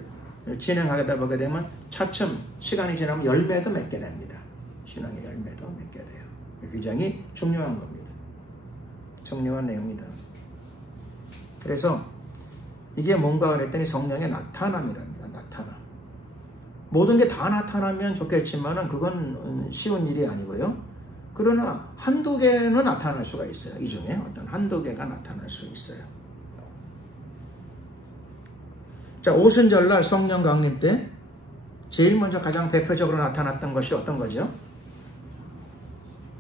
진행하다 보게 되면 차츰 시간이 지나면 열매도 맺게 됩니다. 신앙의 열매도 맺게 돼요. 굉장히 중요한 겁니다. 중요한 내용이다. 그래서 이게 뭔가 그랬더니 성령의 나타남이랍니다. 나타남. 모든 게 다 나타나면 좋겠지만은 그건 쉬운 일이 아니고요. 그러나 한두 개는 나타날 수가 있어요. 이 중에 어떤 한두 개가 나타날 수 있어요. 자, 오순절날 성령 강림 때 제일 먼저 가장 대표적으로 나타났던 것이 어떤 거죠?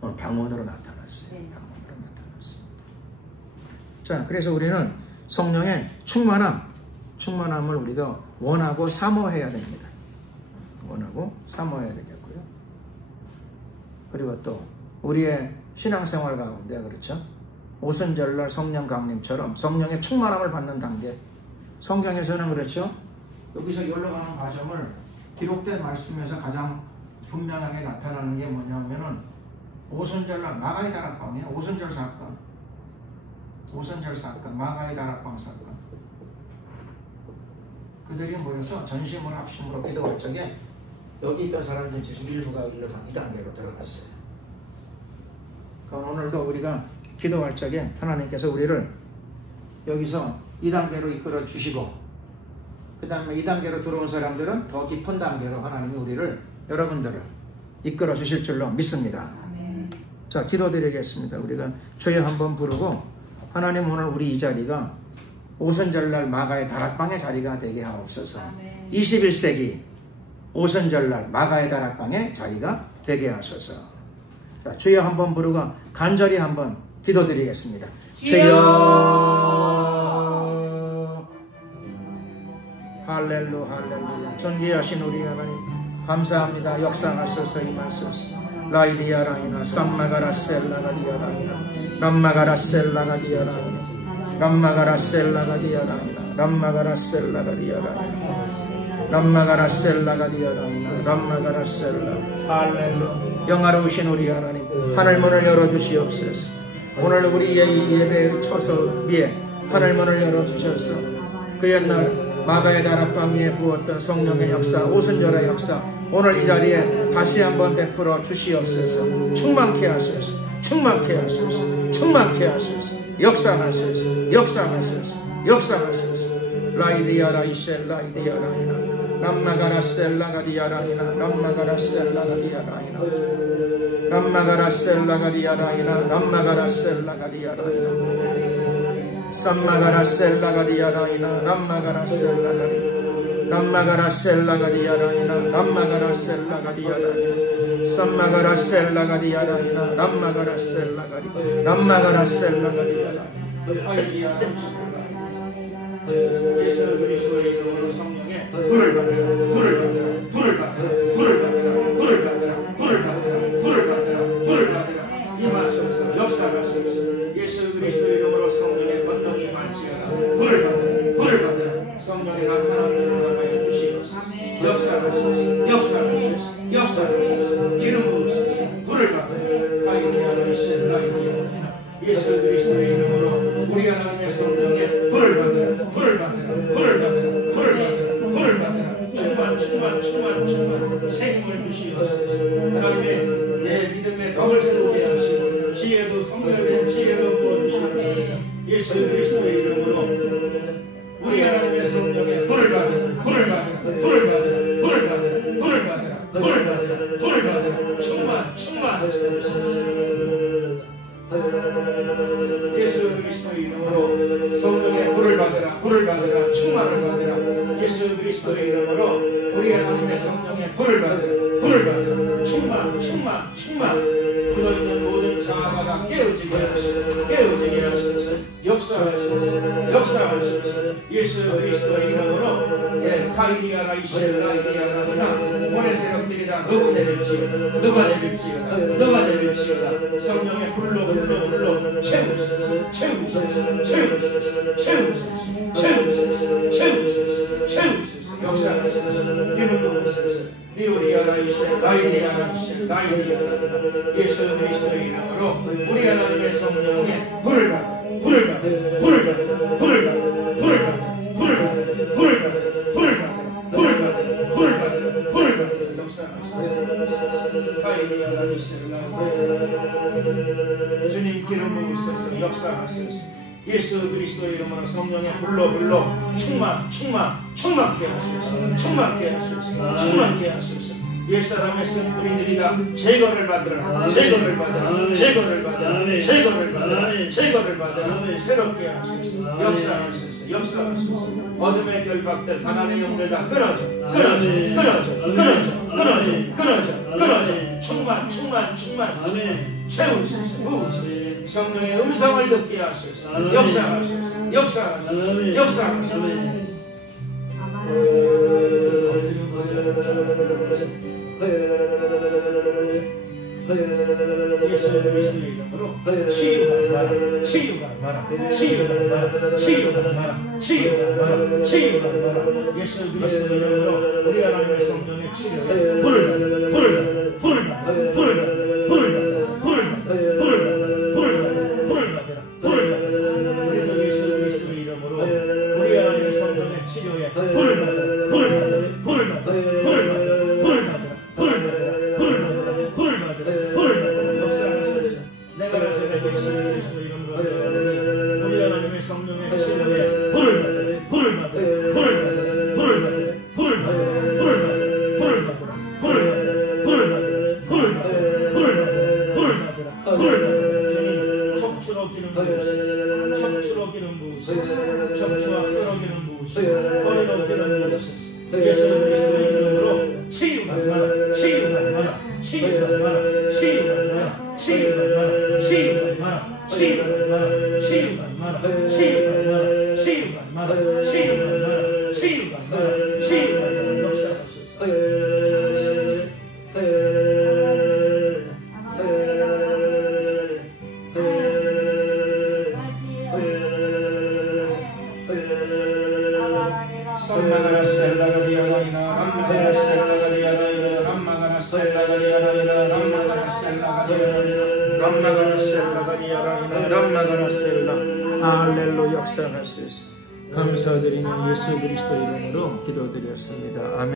방언으로 나타났어요. 방언으로 나타났습니다. 자, 그래서 우리는 성령의 충만함을 우리가 원하고 사모해야 됩니다. 원하고 사모해야 되겠고요. 그리고 또 우리의 신앙생활 가운데, 그렇죠? 오순절날 성령 강림처럼 성령의 충만함을 받는 단계, 성경에서는 그렇죠? 여기서 올라가는 과정을 기록된 말씀에서 가장 분명하게 나타나는 게 뭐냐면은 오순절날 마가의 다락방에 오순절 사건, 마가의 다락방 사건. 그들이 모여서 전심으로 합심으로 기도할 적에 여기 있던 사람들 지금 일부가 일로 이 단계로 들어갔어요. 그럼 오늘도 우리가 기도할 적에 하나님께서 우리를 여기서 2단계로 이끌어 주시고, 그 다음에 2단계로 들어온 사람들은 더 깊은 단계로 하나님이 여러분들을 이끌어 주실 줄로 믿습니다. 아멘. 자, 기도드리겠습니다. 우리가 주여 한번 부르고, 하나님 오늘 우리 이 자리가 오순절날 마가의 다락방의 자리가 되게 하옵소서. 아멘. 21세기 오순절날 마가의 다락방의 자리가 되게 하소서. 자, 주여 한번 부르고 간절히 한번 기도드리겠습니다. 주여. 할렐루야. 존귀하신 우리 하나님 감사합니다. 역사하소서. 임하소서. 라이디아라이나 쌈마가라셀라가디아라이나 람마가라셀라가디아라이나 람마가라셀라가디아라이나 람마가라셀라. 할렐루야. 영화로우신 우리 하나님, 하늘문을 열어주시옵소서. 오늘 우리의 이 예배의 처소 위에 하늘문을 열어주셔서 그 옛날 마가의 다락방 위에 부었던 성령의 역사, 오순절의 역사, 오늘 이 자리에 다시 한번 베풀어 주시옵소서. 충만케 하소서. 역사하소서. 라이디아라이셀라이디아라이나 람마가라셀라가디아라이나 삼마가라 셀라가리아라이나 람마가라 셀라가리 람마가라 셀라가리아라이나 람마가라 셀라가리아라이나 삼마가라 셀라가리아라이나 람마가라 셀라가리 람마가라 셀라가리아라 할렐루야. 예수 그리스도의 이름으로 성령의 불을 받으라 불을 받으라 불을 받으라 불을 받으라 불을 받으라 불을 받으라 불을 받으라 불을 받으라 임하소서 역사하소서. 예수 그리스도의 이름으로 성령의 권능이 만지어라 불을 받으라 불을 받으라 성령의 나타남을 허락하여 주시옵소서. 역사하소서 역사하소서 역사하소서 기름 부으소서 불을 받으라 하이디아라 셀라이디아 예수 그리스도의 이름으로 우리 하나님의 성령의 불을 받으라 불을 받으라 불을 받으라 불을 받으라 불을 받으라 충만 생명을 주시옵소서. 하나님의 내 믿음의 덕을 세우게 하시고 지혜도 성령의 지혜도 부어주시옵소서. 예수 그리스도의 이름으로 우리 하나님의 성령의 불을 받으라 불을 받으라 불을 받으라 불을 받으라 불을 받으라 불을 받으라 불을 받으라 충만 예수 그리스도의 이름으로 성령의 불을 받으라 불을 받으라 충만을 받으라. 예수 그리스도의 이름으로 우리 하나님의 성령의 불을 받으라 충만 그러있는 모든 자아가 깨어지게 하소서 역사하소서. 예수 그리스도의 이름으로 카이리아라 이셀라이디아라니나 모래 세력들이다 너가 내릴지어다 성령의 불로 채우소서. 역사하소서. 기름 부으소서. 리오리아라 이셀라이디아라 예수 그리스도의 이름으로 우리 하나님의 성령의 불을 받아 주님 기름 부으소서. 역사하소서. 예수 그리스도의 이름으로 성령의 불로 충만케 하소서. 옛사람의 쓴뿌리들이다 제거를 받으라 새롭게 하소서. 역사하소서. 어둠의 결박들 가난의 영들 다 끊어져 충만 채우소서. 부으소서. 성령의 음성을 듣게 하소서. 역사하소서. 예수 그리스도의 이름으로 치유가 마라. 예수 그리스도의 이름으로 우리 하나님의 성령의 치료에 불을 받으라. 우리도 예수 그리스도의 이름으로 우리 하나님의 성령의 치료에 불을 받으라. 역사하소서. 내가 예수 그리스도의 이름으로 우리 하나님의 성령의 치료에 불을 받으라. 척추로 기름 부으소서. 척추와 뼈로 기름 부으소서. 허리로 기름 부으소서. 예수 그리스도의 이름으로 치유가 마라. 할렐루야. 역사하소서. 감사드리는 예수 그리스도 이름으로 기도드렸습니다. 아멘.